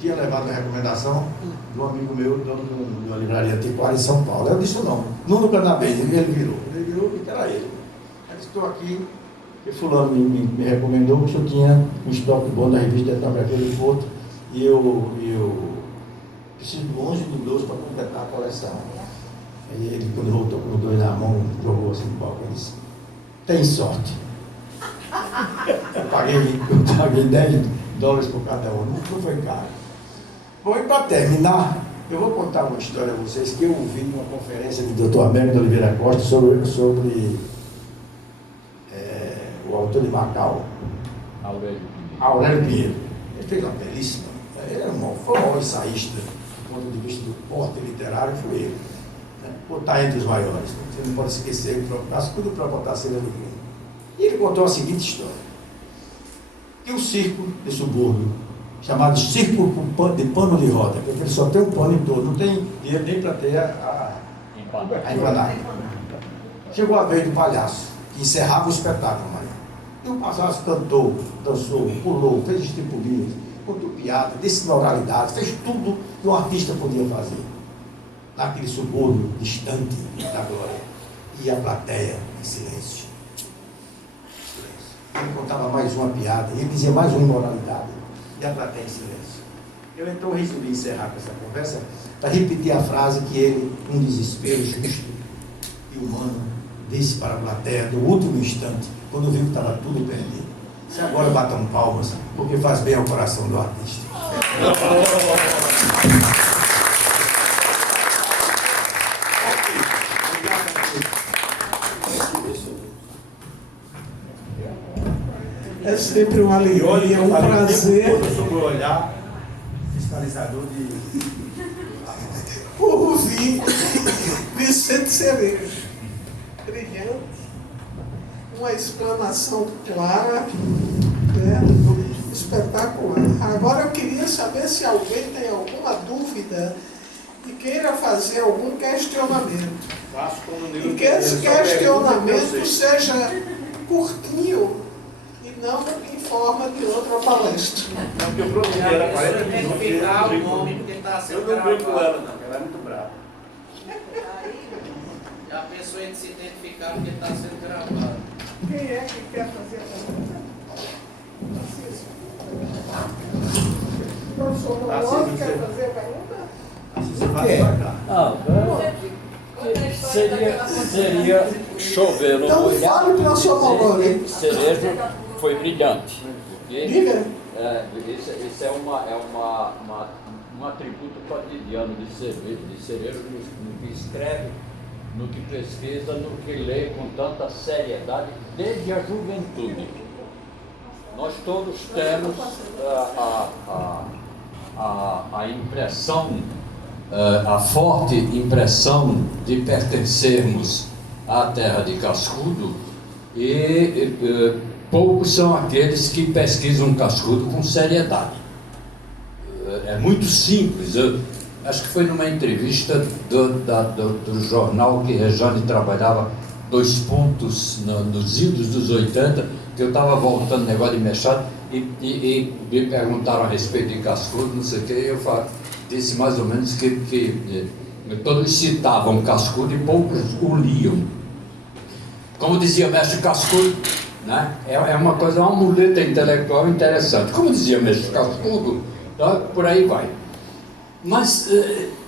tinha levado a recomendação de um amigo meu, dono de uma livraria antiquária em São Paulo. Eu disse não, Nuno Canabês, ele virou e era ele. Eu disse, estou aqui, porque fulano me recomendou que eu tinha um estoque bom da revista de etnografia do Porto e eu preciso de 11 de 12 para completar a coleção. Aí ele, quando voltou com os 2 na mão, jogou assim no balcão e disse, tem sorte. Eu paguei 10 dólares por cada um, não foi caro. Bom, e para terminar, eu vou contar uma história a vocês que eu ouvi numa conferência do Dr. Américo de Oliveira Costa sobre o autor de Macau, Aurélio Pinheiro. Ele fez uma belíssima, ele era foi um ensaísta, do ponto de vista do porte literário, foi ele. Né? Botar entre os maiores, você não pode esquecer o próprio Cascudo e o próprio Otacílio Alegria. E ele contou a seguinte história. Que um circo de subúrbio, chamado circo de pano de roda, porque ele só tem um pano em torno, não tem dinheiro nem para ter a emplanada. Chegou a vez do palhaço, que encerrava o espetáculo amanhã. E o palhaço cantou, dançou, pulou, fez estripulias, contou piada, disse moralidade, fez tudo que um artista podia fazer. Naquele subúrbio distante da glória. E a plateia em silêncio. Ele contava mais uma piada, ele dizia mais uma imoralidade, e a plateia em silêncio. Eu então resolvi encerrar com essa conversa para repetir a frase que ele, num desespero justo e humano, disse para a plateia no último instante, quando viu que estava tudo perdido. Se agora batam palmas, porque faz bem ao coração do artista. É sempre uma alegria, um prazer Sobre o olhar fiscalizador de ouvir Vicente Cerejo, brilhante, uma explanação clara, né? Espetacular. Agora eu queria saber se alguém tem alguma dúvida e queira fazer algum questionamento. E que esse questionamento seja curtinho, não em forma de outra palestra. Não, que eu prometi, era 40 Tem que minutos. ficar o nome porque está sendo Eu não brinco com gravado. ela, não, ela é muito brava. Já a pessoa tem que se identificar porque está sendo gravado. Quem é que quer fazer a pergunta? Francisco. O professor Monório quer fazer a pergunta? Seria chover no Então molhado. fale, professor Monório. Cerejo foi brilhante. Porque, Diga. isso é um atributo cotidiano de cerejo no que escreve, no que pesquisa, no que lê com tanta seriedade desde a juventude. Nós todos temos a impressão, a forte impressão de pertencermos à terra de Cascudo e poucos são aqueles que pesquisam Cascudo com seriedade. É muito simples. Eu acho que foi numa entrevista do jornal que Rejane trabalhava, Dois Pontos, nos idos dos 80, que eu estava voltando negócio de Machado e me perguntaram a respeito de Cascudo, não sei o que, e eu disse mais ou menos que todos citavam Cascudo e poucos o liam. Como dizia Mestre Cascudo, né? É uma coisa, uma muleta intelectual interessante. Como dizia Mestre Cascudo, tá? Por aí vai. Mas,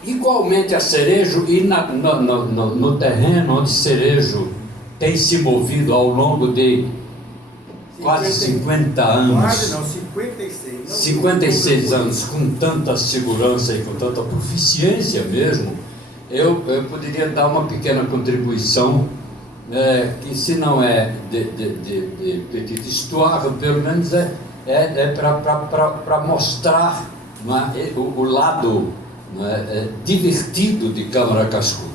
igualmente a Cerejo, e no terreno onde Cerejo tem se movido ao longo de quase 50 anos, Quase não, 56. 56 anos, com tanta segurança e com tanta proficiência mesmo, eu poderia dar uma pequena contribuição, que se não é de petite histoire, pelo menos é para mostrar, o lado divertido de Câmara Cascudo.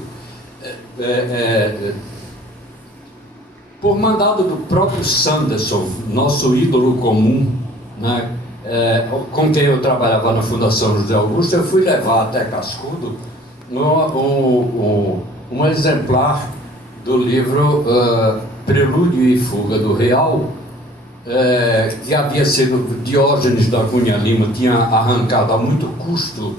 Por mandado do próprio Sanderson, nosso ídolo comum, né, com quem eu trabalhava na Fundação José Augusto, eu fui levar até Cascudo um exemplar do livro Prelúdio e Fuga do Real, que havia sido Diógenes da Cunha Lima, tinha arrancado a muito custo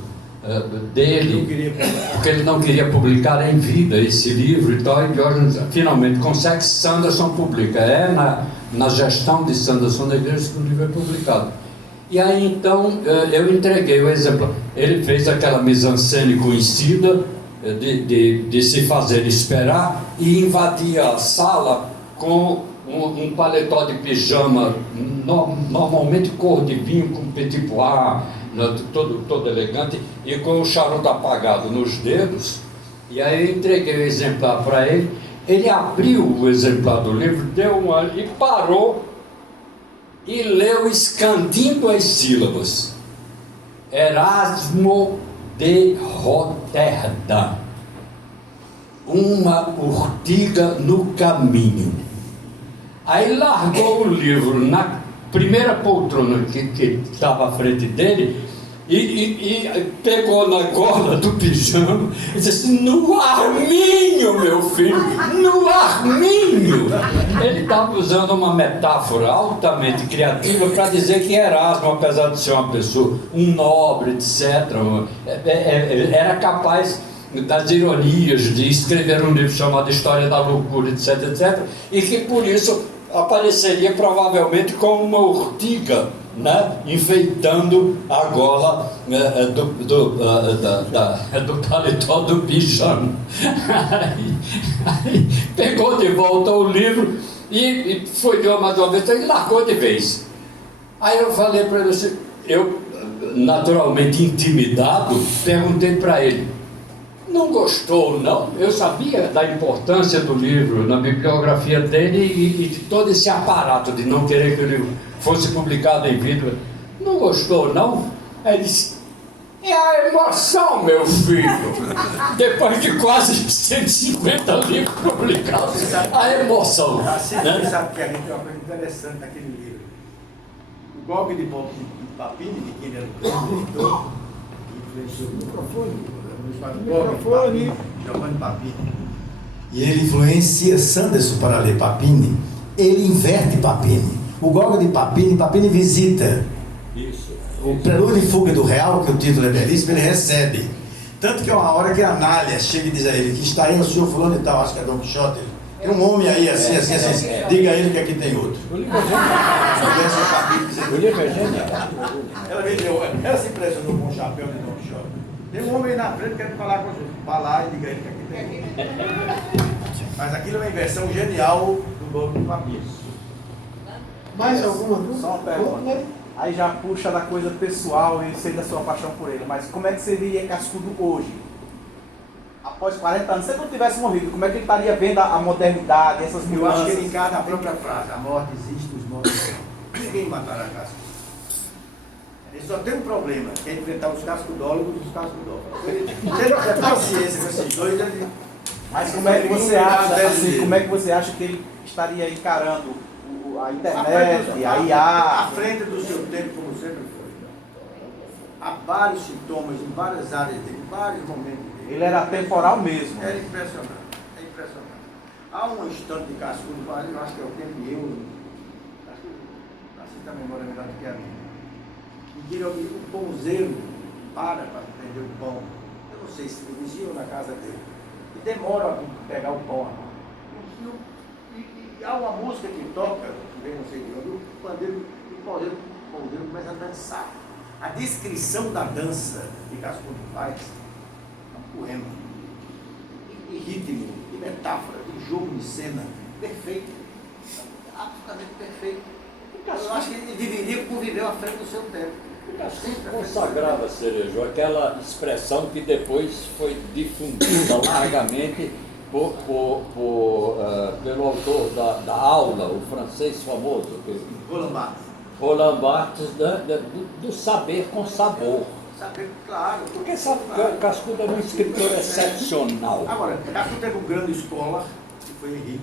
dele, porque ele não queria publicar em vida esse livro e tal, e Diógenes finalmente consegue, Sanderson publica, na gestão de Sanderson na igreja que o livro é publicado. E aí então eu entreguei o exemplo. Ele fez aquela mise-en-scène conhecida de se fazer esperar e invadia a sala com um paletó de pijama, normalmente cor de vinho, com petit pois, todo elegante, e com o charuto apagado nos dedos. E aí eu entreguei o exemplar para ele. Ele abriu o exemplar do livro, deu uma e parou e leu escandindo as sílabas: Erasmo de Roterdã, uma urtiga no caminho. Aí largou o livro na primeira poltrona que estava à frente dele e pegou na gola do pijama e disse assim: no arminho, meu filho, no arminho. Ele estava usando uma metáfora altamente criativa para dizer que Erasmo, apesar de ser uma pessoa, um nobre, etc., era capaz das ironias de escrever um livro chamado História da Loucura, etc., etc., e que por isso apareceria provavelmente como uma urtiga, né, enfeitando a gola do paletó do pijama. Aí pegou de volta o livro e foi de uma vez, ele largou de vez. Aí eu falei para ele assim, eu naturalmente intimidado, perguntei para ele: não gostou, não? Eu sabia da importância do livro na bibliografia dele e de todo esse aparato de não querer que o livro fosse publicado em vida. Não gostou, não? Aí ele disse: é a emoção, meu filho. Depois de quase 150 livros publicados, a emoção. Você sabe que a gente tem uma coisa interessante naquele livro. O golpe de Papini, de quem era o grande leitor, influenciou o microfone. Giovanni Papini. E ele influencia Sanderson para ler Papini. Ele inverte Papini. O golpe de Papini visita. Isso. O Prelúdio e Fuga do Real, que o título é belíssimo, ele recebe. Tanto que é uma hora que a Anália chega e diz a ele: que está aí o senhor fulano e tal, acho que é Dom Quixote, Tem um homem aí assim, diga a ele que aqui tem outro. O livro é genial. Só desce o capítulo. O livro é genial. Ela se impressionou com o chapéu de Don Quixote. Tem um homem aí na frente que quer falar com os outros. Vá lá e diga a ele que aqui tem outro. Mas aquilo é uma inversão genial do nome do Fabrício. Mais alguma dúvida? Só uma pergunta. Aí já puxa da coisa pessoal e sei da sua paixão por ele, mas como é que seria Cascudo hoje? Após 40 anos, se ele não tivesse morrido, como é que ele estaria vendo a modernidade, essas Eu acho que ele mudanças? encarna a própria frase: a morte existe, os mortos não. Ninguém matará Cascudo. Ele só tem um problema, que é enfrentar os cascudólogos e os cascudólogos. Se ele tiver paciência com esses dois, ele... Mas como é que você acha, assim, como é que você acha que ele estaria encarando a internet, a IA? À frente do seu tempo, como sempre foi. Há vários sintomas em várias áreas dele, vários momentos dele. Ele era temporal mesmo. Era impressionante, é impressionante. Há um instante de Cascudo, eu acho que é o tempo de eu, assim da memória melhor do que a minha. E que o pãozeiro para vender o pão. Eu não sei se ele vigia ou na casa dele. E demora a pegar o pão. E há uma música que toca, que vem não sei de onde, o pandeiro e o pãozeiro começa a dançar. A descrição da dança que Cascudo faz é um poema. De ritmo, de metáfora, de jogo de cena, perfeito. Absolutamente perfeito. Eu acho que ele deveria conviver à frente do seu tempo. Consagrava Cerejo, aquela expressão que depois foi difundida largamente pelo autor da aula, o francês famoso, Roland Barthes, do saber com sabor. Saber, claro. Porque sabe que Cascudo era um escritor excepcional. Agora, Cascudo teve uma grande escola, que foi Henrique.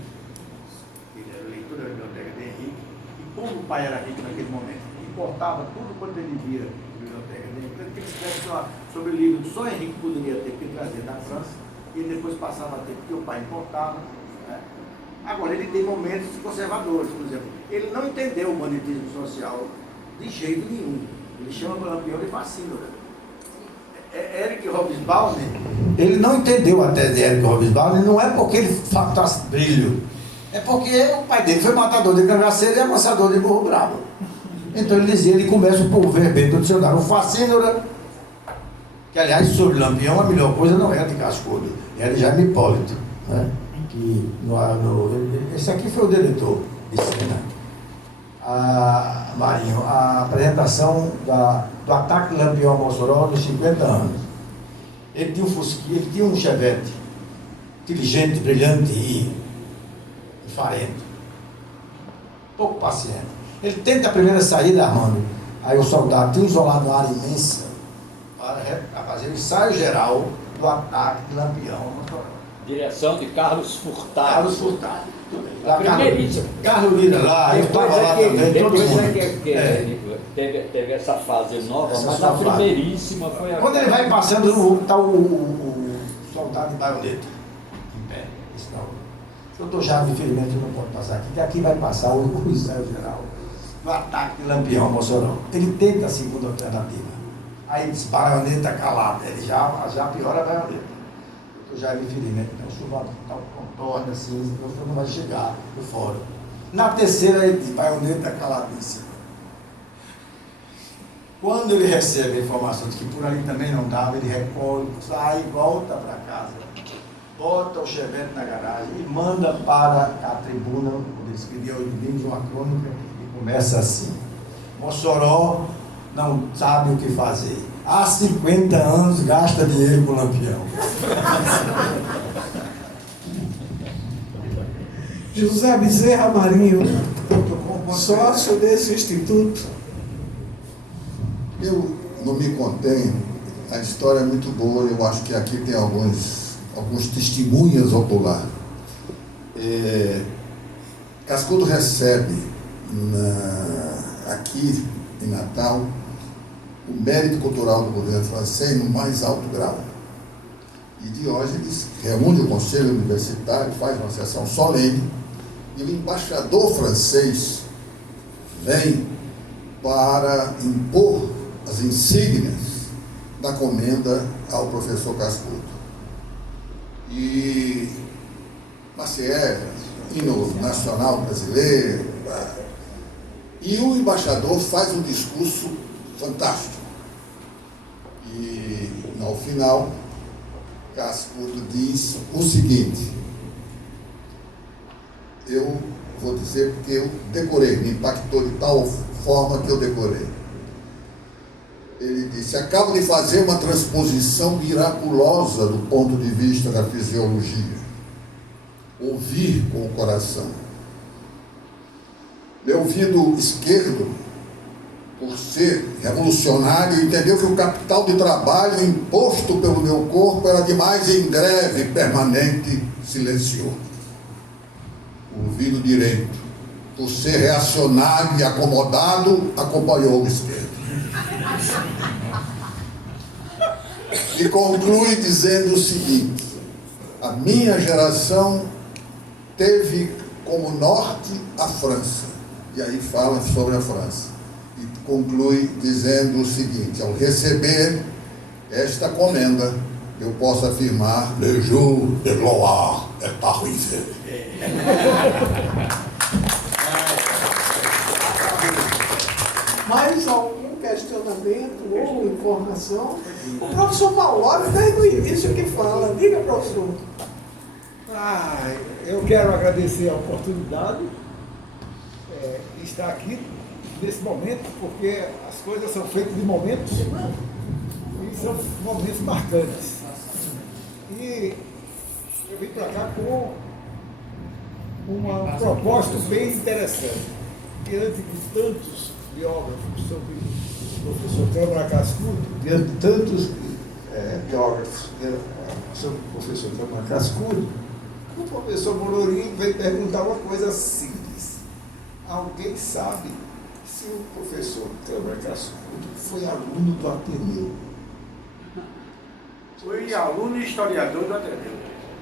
Ele era leitor da biblioteca de Henrique. E como o pai era rico naquele momento, importava tudo quanto ele via na biblioteca de Henrique. Ele tinha que escrever sobre livro que só Henrique poderia ter, porque ele trazia da França. E ele depois passava a ter, porque o pai importava. Né? Agora, ele tem momentos conservadores, por exemplo. Ele não entendeu o banditismo social de jeito nenhum. Ele chama o Lampião de fascínora. Eric Hobsbawm, ele não entendeu a tese de Eric Hobsbawm, não é porque ele traz brilho, é porque o pai dele foi matador de cangaceiro e amassador de burro bravo. Então ele dizia, ele começa por verbete do dicionário, o fascínora, que aliás sobre Lampião a melhor coisa não era de Cascudo, era de Jaime Hipólito, né? Que esse aqui foi o diretor de cena. Marinho, a apresentação do ataque de Lampião a Mossoró nos 50 anos. Ele tinha um Fusquinha, ele tinha um Chevette, inteligente, brilhante e farento. Pouco paciente. Ele tenta a primeira saída armando. Aí o soldado tinha um isolado na área imensa para fazer o ensaio geral do ataque de Lampião a Mossoró. Direção de Carlos Furtado. Carlos Furtado. Primeiríssimo. Carlos Lira lá, eu estava lá também, todo mundo. Teve essa fase nova, Essa mas sua a fase. primeiríssima foi a... Quando ele vai passando, está o soldado de baioneta em pé. O doutor Jaime, infelizmente, não pode passar aqui, que aqui vai passar o ensaio geral do ataque de Lampião a Mossoró. Ele tenta a segunda alternativa. Aí diz, baioneta calada, ele já piora a baioneta. O doutor Jaime, infelizmente, não chuva contorna assim, não vai chegar no fórum. Na terceira, ele diz, baioneta caladíssima. Quando ele recebe a informação de que por ali também não dava, ele recolhe, sai, volta para casa, bota o Chevette na garagem e manda para a tribuna, onde ele escrevia os livros, uma crônica, e começa assim: Mossoró não sabe o que fazer. Há 50 anos gasta dinheiro com Lampião. José Bezerra Marinho, sócio desse instituto. Eu não me contenho, a história é muito boa, eu acho que aqui tem alguns testemunhas oculares. Cascudo recebe aqui em Natal o mérito cultural do governo francês no mais alto grau. E Diógenes reúne o conselho universitário, faz uma sessão solene, e o embaixador francês vem para impor as insígnias da comenda ao professor Cascudo. E Maciel, hino nacional brasileiro. E o embaixador faz um discurso fantástico. E, ao final, Cascudo diz o seguinte, eu vou dizer porque eu decorei, me impactou de tal forma que eu decorei. Ele disse, acabo de fazer uma transposição miraculosa do ponto de vista da fisiologia. Ouvir com o coração. Meu ouvido esquerdo, por ser revolucionário, entendeu que o capital de trabalho imposto pelo meu corpo era demais e em greve permanente silenciou. O ouvido direito, por ser reacionário e acomodado, acompanhou o esquerdo. E conclui dizendo o seguinte, a minha geração teve como norte a França. E aí fala sobre a França. E conclui dizendo o seguinte, ao receber esta comenda, eu posso afirmar, le jour de gloire est arrivé. Mais algum questionamento ou informação? O professor Paulo, desde o início que fala. Diga, professor. Eu quero agradecer a oportunidade de estar aqui nesse momento, porque as coisas são feitas de momentos e são momentos marcantes. E eu vim para cá com uma proposta bem interessante. Diante de tantos biógrafos sobre o professor Câmara Cascudo, diante de tantos biógrafos sobre o professor Câmara Cascudo, o professor Molorim veio perguntar uma coisa simples. Alguém sabe se o professor Câmara Cascudo foi aluno do Ateneu? Foi aluno e historiador do Ateneu.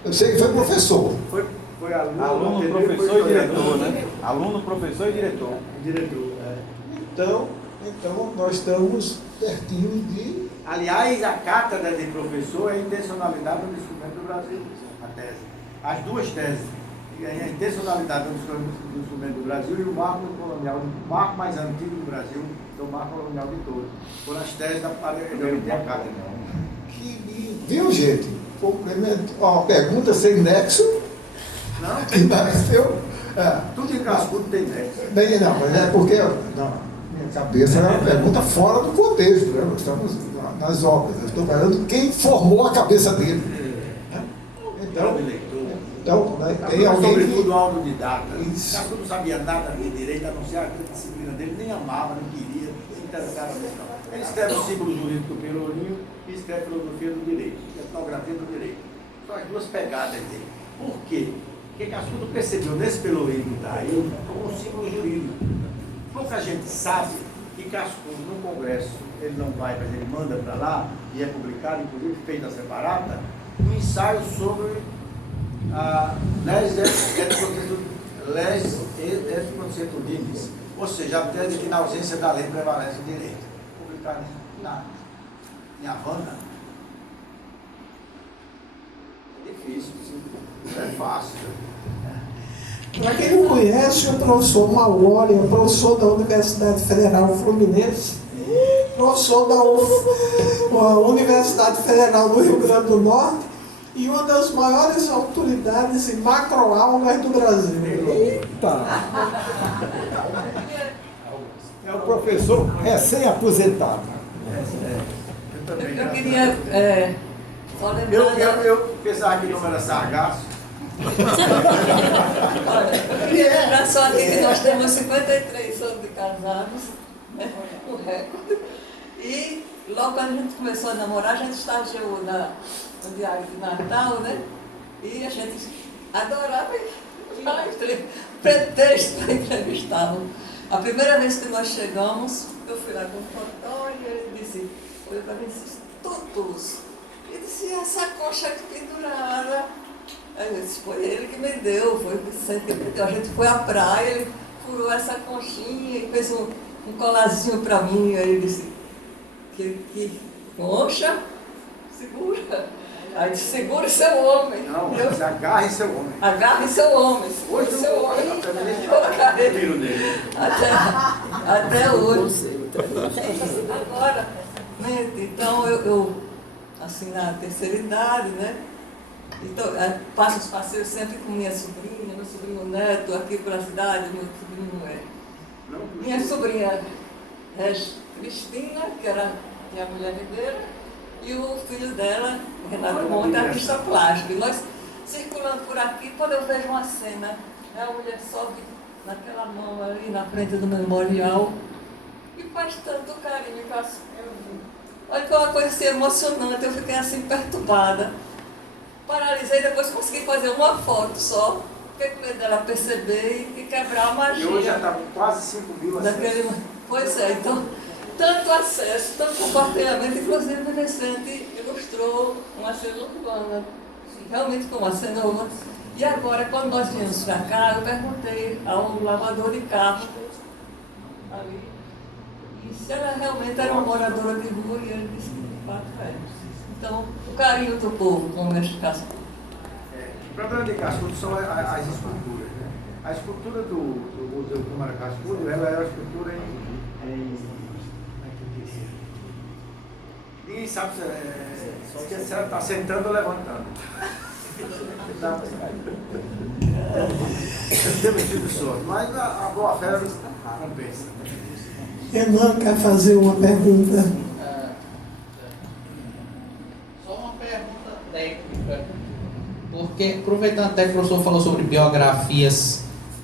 Eu sei que foi professor. Foi aluno, Aluno, Ateneu, professor foi e diretor, historiador, né? Aluno, professor e diretor. Diretor, Então nós estamos pertinho de... Aliás, a cátedra de professor é a intencionalidade do instrumento do Brasil, a tese. As duas teses. A intencionalidade do instrumento do Brasil e o marco colonial, o marco mais antigo do Brasil, é o marco colonial de todos. Foram as teses da cátedra. Viu, gente? Complemento, uma pergunta sem nexo. Não, Que nasceu... tudo em Cascudo tem nexo. Bem, não, mas é porque na minha cabeça era uma pergunta fora do contexto, né? Nós estamos nas obras, eu estou falando quem formou a cabeça dele. Então, tem alguém sobretudo autodidata. Isso. Cascudo não sabia nada de direito, a não ser a disciplina dele, nem amava, não queria, se interessava nisso. Ele escreve o símbolo jurídico do Pelourinho e escreve filosofia do direito, etnografia do direito. São as duas pegadas dele. Por quê? Porque Cascudo percebeu nesse Pelourinho que está aí como um símbolo jurídico. Pouca gente sabe que Cascudo, no Congresso, ele não vai, mas ele manda para lá, e é publicado, inclusive feita separada, um ensaio sobre a leis consuetudinis, ou seja, a tese de que na ausência da lei prevalece o direito. Publicado em Havana. É difícil, não é fácil. Para quem não conhece, o professor Mauri é professor da Universidade Federal Fluminense, professor da Universidade Federal do Rio Grande do Norte e uma das maiores autoridades em macroalgas do Brasil. Eita! É o professor recém-aposentado. Eu queria só lembrar... Eu pensava que não era sargaço. Olha, eu queria lembrar só aqui que nós temos 53 anos de casados, né? O recorde. E logo quando a gente começou a namorar, a gente estagiou no Diário de Natal, né? E a gente adorava pretexto para entrevistá-lo. A primeira vez que nós chegamos, eu fui lá com o Totó e ele disse, olha para mim, disse, todos. E disse, essa coxa aqui pendurada. Aí eu disse, foi ele que me deu, foi o Vicente que me deu. A gente foi à praia, ele furou essa conchinha e fez um colazinho para mim. Aí ele disse, que concha, segura. Aí disse, segure seu homem. Não, Eu, se agarre seu homem. agarre seu homem, segure Hoje seu homem. eu tiro dele. Até hoje. Agora, né, então eu, assim, na terceira idade, né? Então, passo os passeios sempre com minha sobrinha, meu sobrinho neto, aqui pela cidade, meu sobrinho minha sobrinha Cristina, que era minha mulher Ribeira, e o filho dela, Renato Monte, artista plástico. E nós circulando por aqui, quando eu vejo uma cena, a mulher sobe naquela mão ali na frente do memorial e faz tanto carinho com as... Olha que é uma coisa assim emocionante, eu fiquei assim perturbada. Paralisei, depois consegui fazer uma foto só, fiquei com medo dela perceber e quebrar a magia. E hoje já está com quase 5 mil acessos. Pois é, então, tanto acesso, tanto compartilhamento, inclusive o Vicente ilustrou uma cena urbana, realmente foi uma cena urbana. E agora, quando nós viemos para cá, eu perguntei ao lavador de carro ali, e se ela realmente era uma moradora de rua, e ele disse que de fato é. Então, o carinho do povo com o mestre Cascudo. O problema de Cascudo são as esculturas. Né? A escultura do Museu Câmara Cascudo, ela é uma escultura em ninguém sabe se ela está sentando ou levantando. Temos tido sorte, mas a boa fé compensa. Renan quer fazer uma pergunta. Só uma pergunta técnica. Porque, aproveitando até que o professor falou sobre biografias,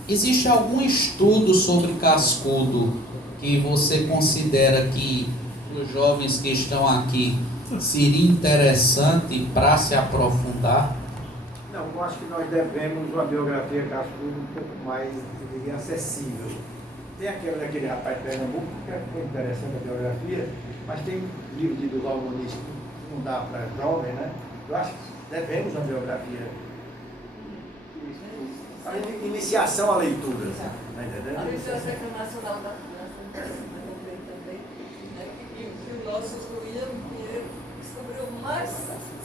existe algum estudo sobre Cascudo que você considera que os jovens que estão aqui seria interessante para se aprofundar? Não, eu acho que nós devemos uma biografia Cascudo um pouco mais, eu diria, acessível. Tem aquele daquele rapaz de Pernambuco, que é muito interessante a biografia, mas tem livro de Durval Muniz que não dá para jovem, né? Eu acho que devemos uma biografia. A iniciação à leitura. Está entendendo? A Biblioteca Nacional da França, também, né, que o nosso William Pinheiro descobriu mais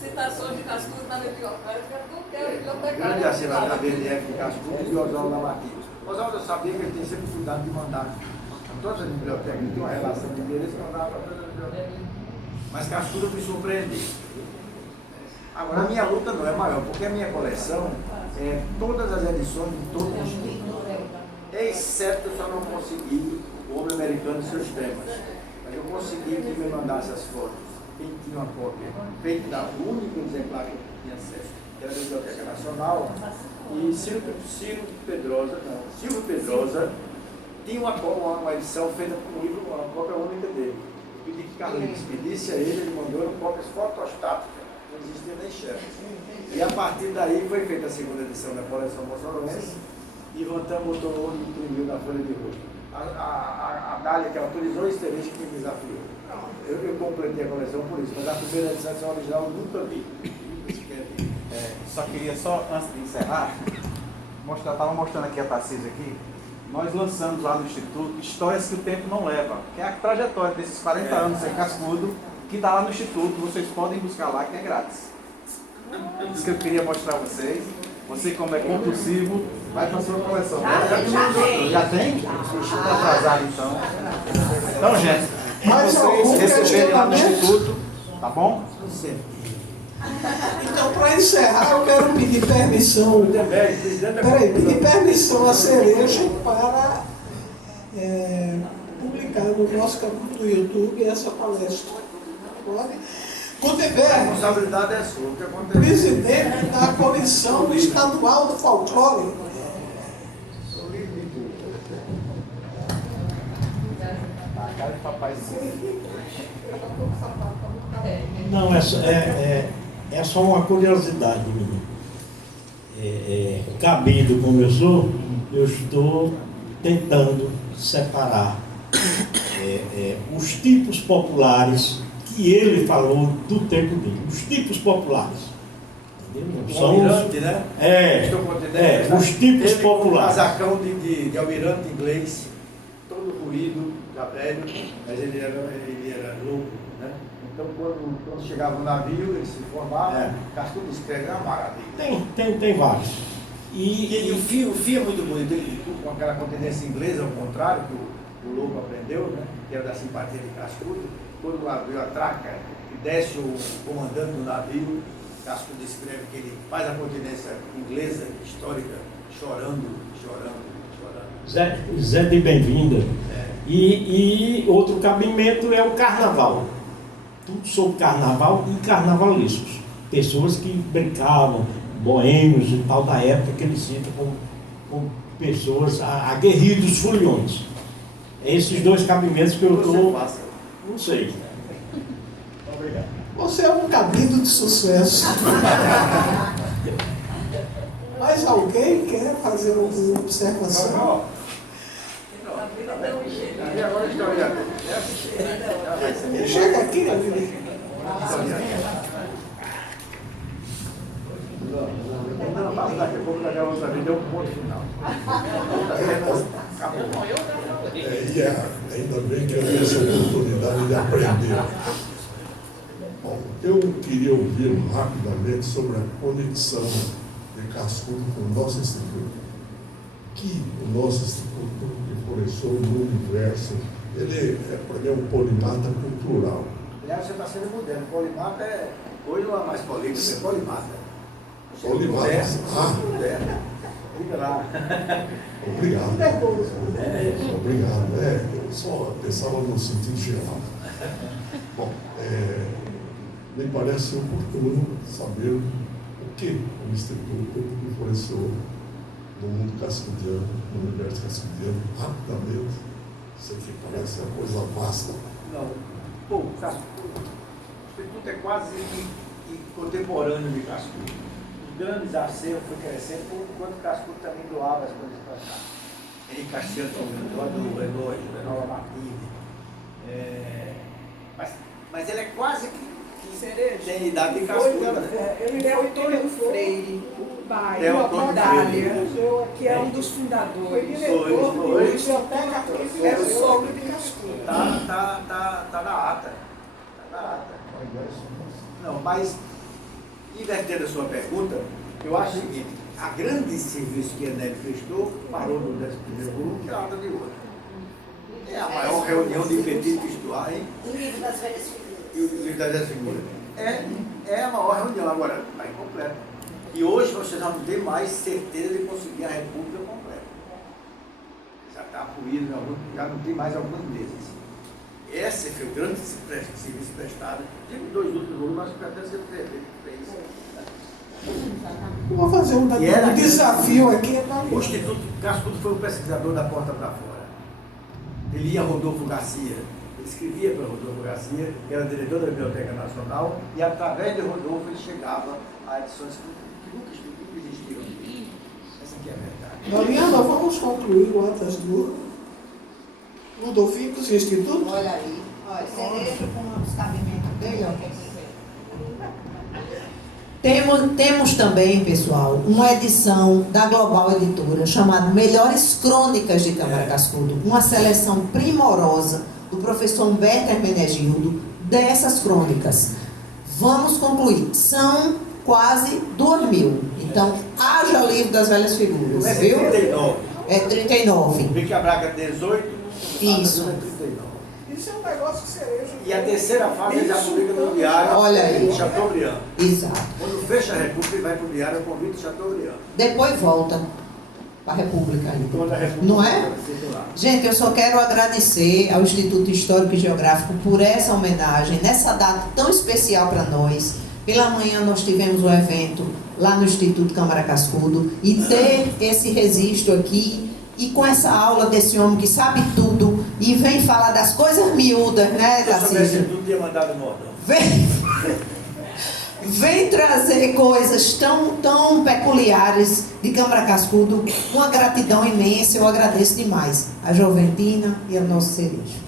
citações de Cascudo na biblioteca do que a biblioteca. Grande acervo da BNF de Cascudo e de Oswaldo Lamartine. Oswaldo, eu sabia que ele tem sempre cuidado de mandar a todas as bibliotecas, ele tem uma relação de interesse que mandava para todas as bibliotecas. Mas Cascudo me surpreendeu. Agora, a minha luta não é maior, porque a minha coleção é todas as edições de todos os tipos. Exceto eu só não consegui o Homem Americano e seus temas. Mas eu consegui que me mandasse as fotos. Quem tinha uma cópia feita da única exemplar que eu tinha acesso, que era da Biblioteca Nacional, e Silvio Pedrosa tinha uma edição feita com um livro, uma cópia única dele. Eu pedi que Carlinhos pedisse a ele mandou cópias fotostáticas. Não existia nem chefe. E a partir daí foi feita a segunda edição da coleção moçoroense e Vantan botou o olho e imprimiu na folha de rosto. A Dália que autorizou esse interesse que me desafiou. Eu completei a coleção por isso, mas a primeira edição original eu nunca vi. Só queria, antes de encerrar, estava mostrando aqui a Tarcísio aqui, nós lançamos lá no Instituto Histórias que o Tempo Não Leva, que é a trajetória desses 40 anos sem Cascudo, que está lá no Instituto, vocês podem buscar lá, que é grátis. Isso que eu queria mostrar a vocês. Você, como é compulsivo, vai para a sua coleção. Já tem? Está atrasado, então. Então, gente, vocês receberem lá no Instituto, tá bom? Então, para encerrar, eu quero pedir permissão. Pedir permissão à Cereja para publicar no nosso canal do YouTube essa palestra. Pode? Gutenberg, A responsabilidade é sua. O que aconteceu? presidente da Comissão Estadual do Folclore. Não, é só uma curiosidade minha. Cabido como eu sou, eu estou tentando separar os tipos populares que ele falou do tempo dele, os tipos populares. O almirante, né? Os tipos ele populares. Com um casacão de almirante inglês, todo ruído, já velho, mas ele era louco, né? Então, quando chegava no navio, ele se formava, Cascudo escreve uma maravilha. Tem vários. E o fio é muito bonito, ele, com aquela continência inglesa, ao contrário, que o louco aprendeu, né? Que era da simpatia de Cascudo. Quando o navio atraca e desce o comandante do navio, Cascudo escreve que ele faz a continência inglesa, histórica, chorando. Zé de bem-vinda. E outro cabimento é o carnaval. Tudo sobre carnaval e carnavalescos. Pessoas que brincavam, boêmios e tal, da época que ele cita como pessoas aguerridos foliões. É esses dois cabimentos que eu estou... Não sei. Obrigado. Você é um cabido de sucesso. Mas alguém quer fazer alguma observação? E agora historiador. Chega aqui, amigo. Não, passa daqui a pouco, daqui a outra vez, deu um ponto final. Ainda bem que eu tenho essa oportunidade de aprender. Bom, eu queria ouvir rapidamente sobre a conexão de Cascudo com o nosso instituto. Que o nosso instituto influenciou no universo. Ele é, para mim, um polimata cultural. Aliás, você está sendo moderno. Polimata hoje não é mais político, é polimata. Polimata. Moderno. Fica lá. Obrigado. Obrigado. Eu só pensava no sentido geral. Bom, me parece oportuno saber o que o Instituto influenciou no mundo cascudiano, no universo cascudiano, rapidamente. Isso aqui parece uma coisa vasta. Não, o Instituto é quase contemporâneo de Cascudo. Os grandes acervos foi crescendo, enquanto Cascudo também doava as coisas para cá. Ele Castiano doa do relógio, da Nova Martini. Mas ele é quase que tem a idade de Cascudo. Ele é o Antônio Freire, o pai, o a Antônio Dália, Freire, que é um dos fundadores. Foi. Era o sogro de Cascudo. Tá na ata. Não, mas, invertendo a sua pergunta, eu acho o seguinte: a grande serviço que a NEB prestou parou no 11º volume, que é a ata de hoje. É a maior reunião de petit histoire, hein? O livro das velhas figuras. E o livro das velhas figuras. É a maior reunião, agora está incompleta. E hoje você já não tem mais certeza de conseguir a República completa. Já está fluído, já não tem mais alguns meses. Esse foi o grande serviço prestado. Tive 2 últimos volumes, mas pretendo ser 3 vezes. Vou fazer um desafio aqui. O Instituto Cascudo foi o pesquisador da Porta para Fora. Ele ia a Rodolfo Garcia, ele escrevia para Rodolfo Garcia, que era diretor da Biblioteca Nacional, e através de Rodolfo ele chegava a edições que nunca existiam. Essa aqui é a verdade. Doriana, vamos concluir o Atlas do Ludovícios Instituto? Olha aí, olha, cereja com os cabimentos dele, ó. Temos também, pessoal, uma edição da Global Editora chamada Melhores Crônicas de Câmara Cascudo, uma seleção primorosa do professor Humberto Hermenegildo dessas crônicas. Vamos concluir. São quase 2.000. Então, haja livro das velhas figuras, viu? 39. É 39. Rica Braga 18. Isso. 39. Isso é um negócio que cereja. E a terceira fase já publica no diário. Olha aí. Chateaubriand. Exato. Quando fecha a República, ele vai para o diário, convite de Chateaubriand. Depois volta para a República aí. Quando a República Não é? Gente, eu só quero agradecer ao Instituto Histórico e Geográfico por essa homenagem, nessa data tão especial para nós. Pela manhã nós tivemos um evento lá no Instituto Câmara Cascudo e ter esse registro aqui e com essa aula desse homem que sabe tudo e vem falar das coisas miúdas, né, Tarcísio? Tudo tinha mandado Mordão. Vem trazer coisas tão peculiares de Câmara Cascudo, uma gratidão imensa, eu agradeço demais a Joventina e ao nosso cerejo.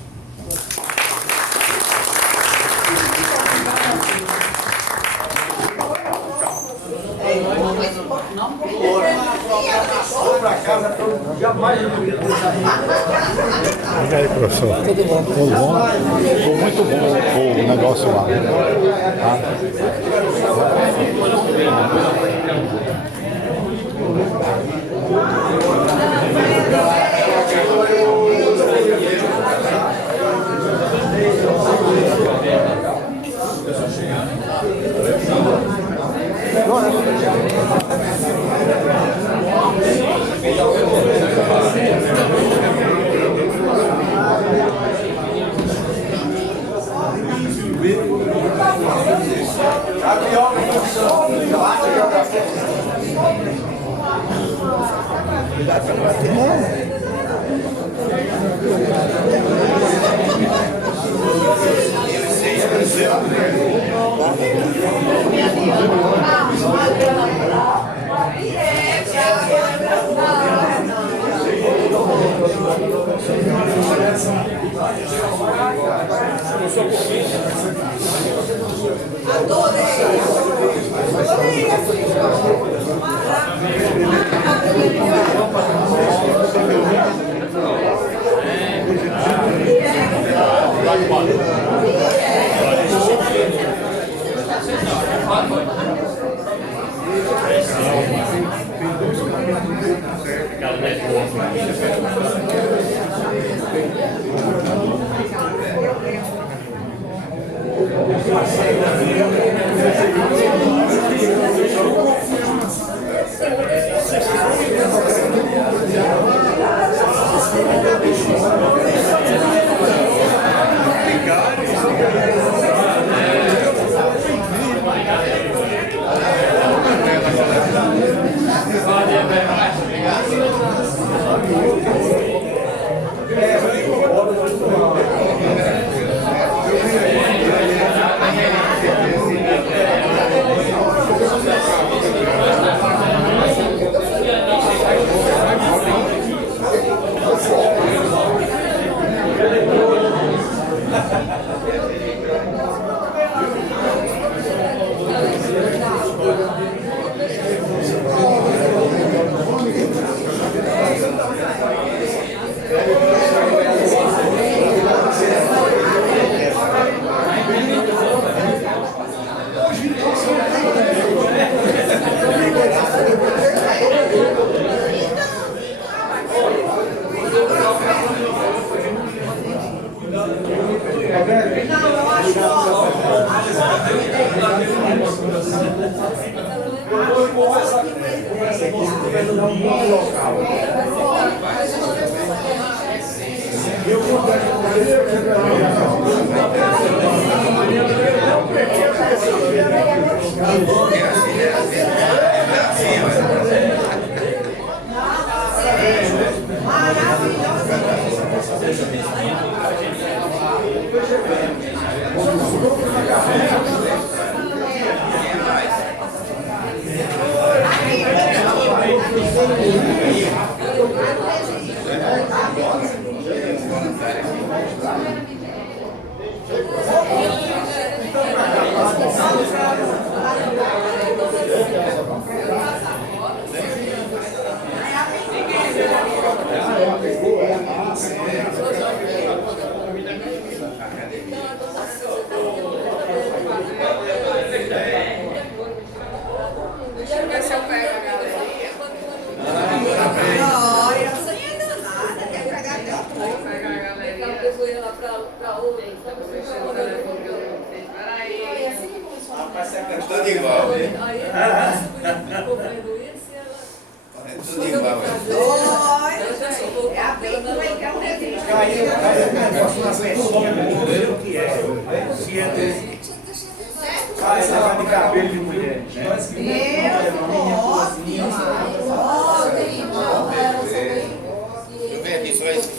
Vou para casa, jamais eu queria ter saído. E aí, professor? Tudo bom? Tudo bom? Ficou muito bom o negócio lá. Tudo igual. Tudo igual. É a pintura que é um negócio. Esse negócio de cabelo de mulher. Eu venho aqui só isso.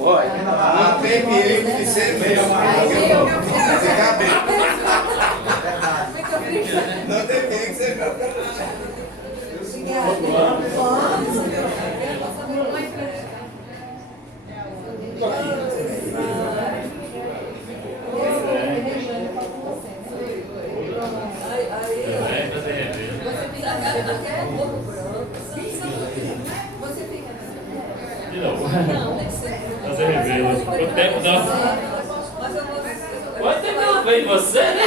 Olha, não tem perigo de ser mesmo. Tem cabelo. Não tem perigo de ser mesmo. Você fica. bem você, né?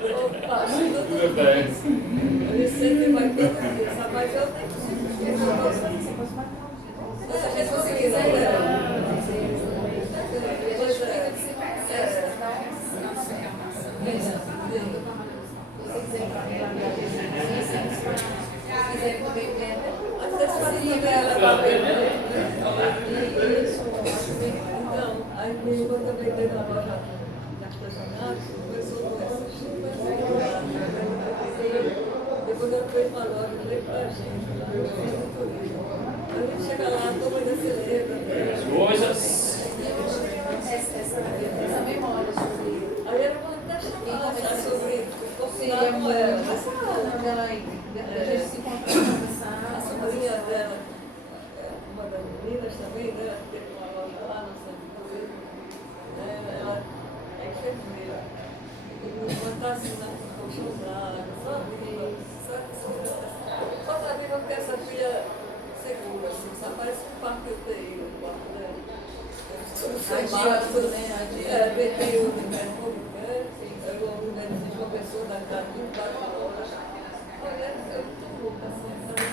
Tudo bem. Ele sempre vai ter cabeça, mas eu tenho que se você quiser. Então, aí minha irmã também tem uma loja de artesanato, começou com essa chuva. Depois ela fez uma loja bem pra gente, lá no centro do turismo. A gente chega lá, toma da celeira. As coisas. Essa memória sobre. Aí ela vai até chamar sobre Seria com muito ela. dela aí. Depois a gente se encontrar, conversar. A sobrinha dela, uma das meninas também, né? Que teve uma loja lá no centro do turismo. Ela é enfermeira. E botar assim na colchão d'água, só viva, só tá viva porque essa filha segura, assim, só parece um parque UTI, o quarto dela. Adiado, né? Adiado. Peguei o Pernambuco, né? Eu ouvi uma pessoa da casa de 4 horas. Olha, eu tô louca, assim, sabe?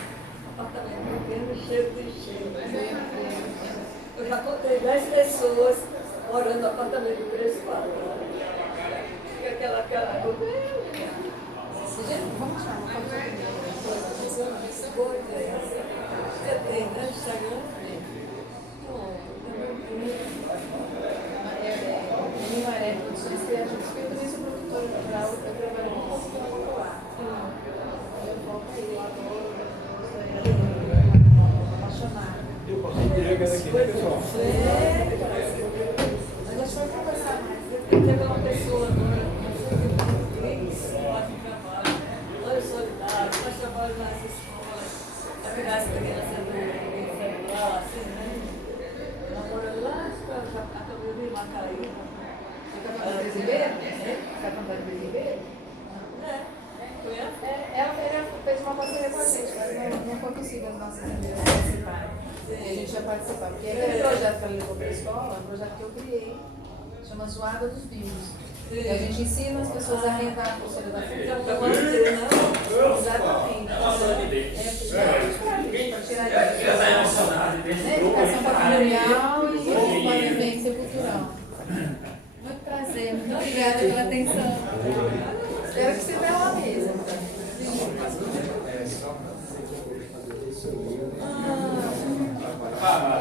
Apartamento pequeno, cheio de cheiro. Eu já contei 10 pessoas morando no apartamento de 3 quadros. Aquela. Vamos chamar uma foto. Você tem, né? Instagram? Maré Produções Criativas, porque eu também sou produtora cultural, eu trabalho com música popular. Eu volto aí, eu adoro, apaixonada. Eu posso dizer que era aqui, né, pessoal? A gente vai conversar mais. Teve uma pessoa agora, não sei o que, lá que trabalha, olha solidário, faz trabalho nas escolas, a pegar as crianças do celular, assim, né? Ela mora lá, a caminho de Macaíba. Ela brasileira? Sabe cantar de brasileiro? Ela fez uma parceria com a gente, mas não foi possível as nossas amigas participarem. E a gente vai participar, porque aquele projeto que ela levou para a escola é um projeto que eu criei, chama Zoada dos Bingos. E a gente ensina as pessoas a arrendar a pulseira da frente. Exatamente. Para tirar educação patrimonial e vivência cultural. Muito prazer, muito obrigada pela atenção. Espero que você venha lá mesmo. Ah,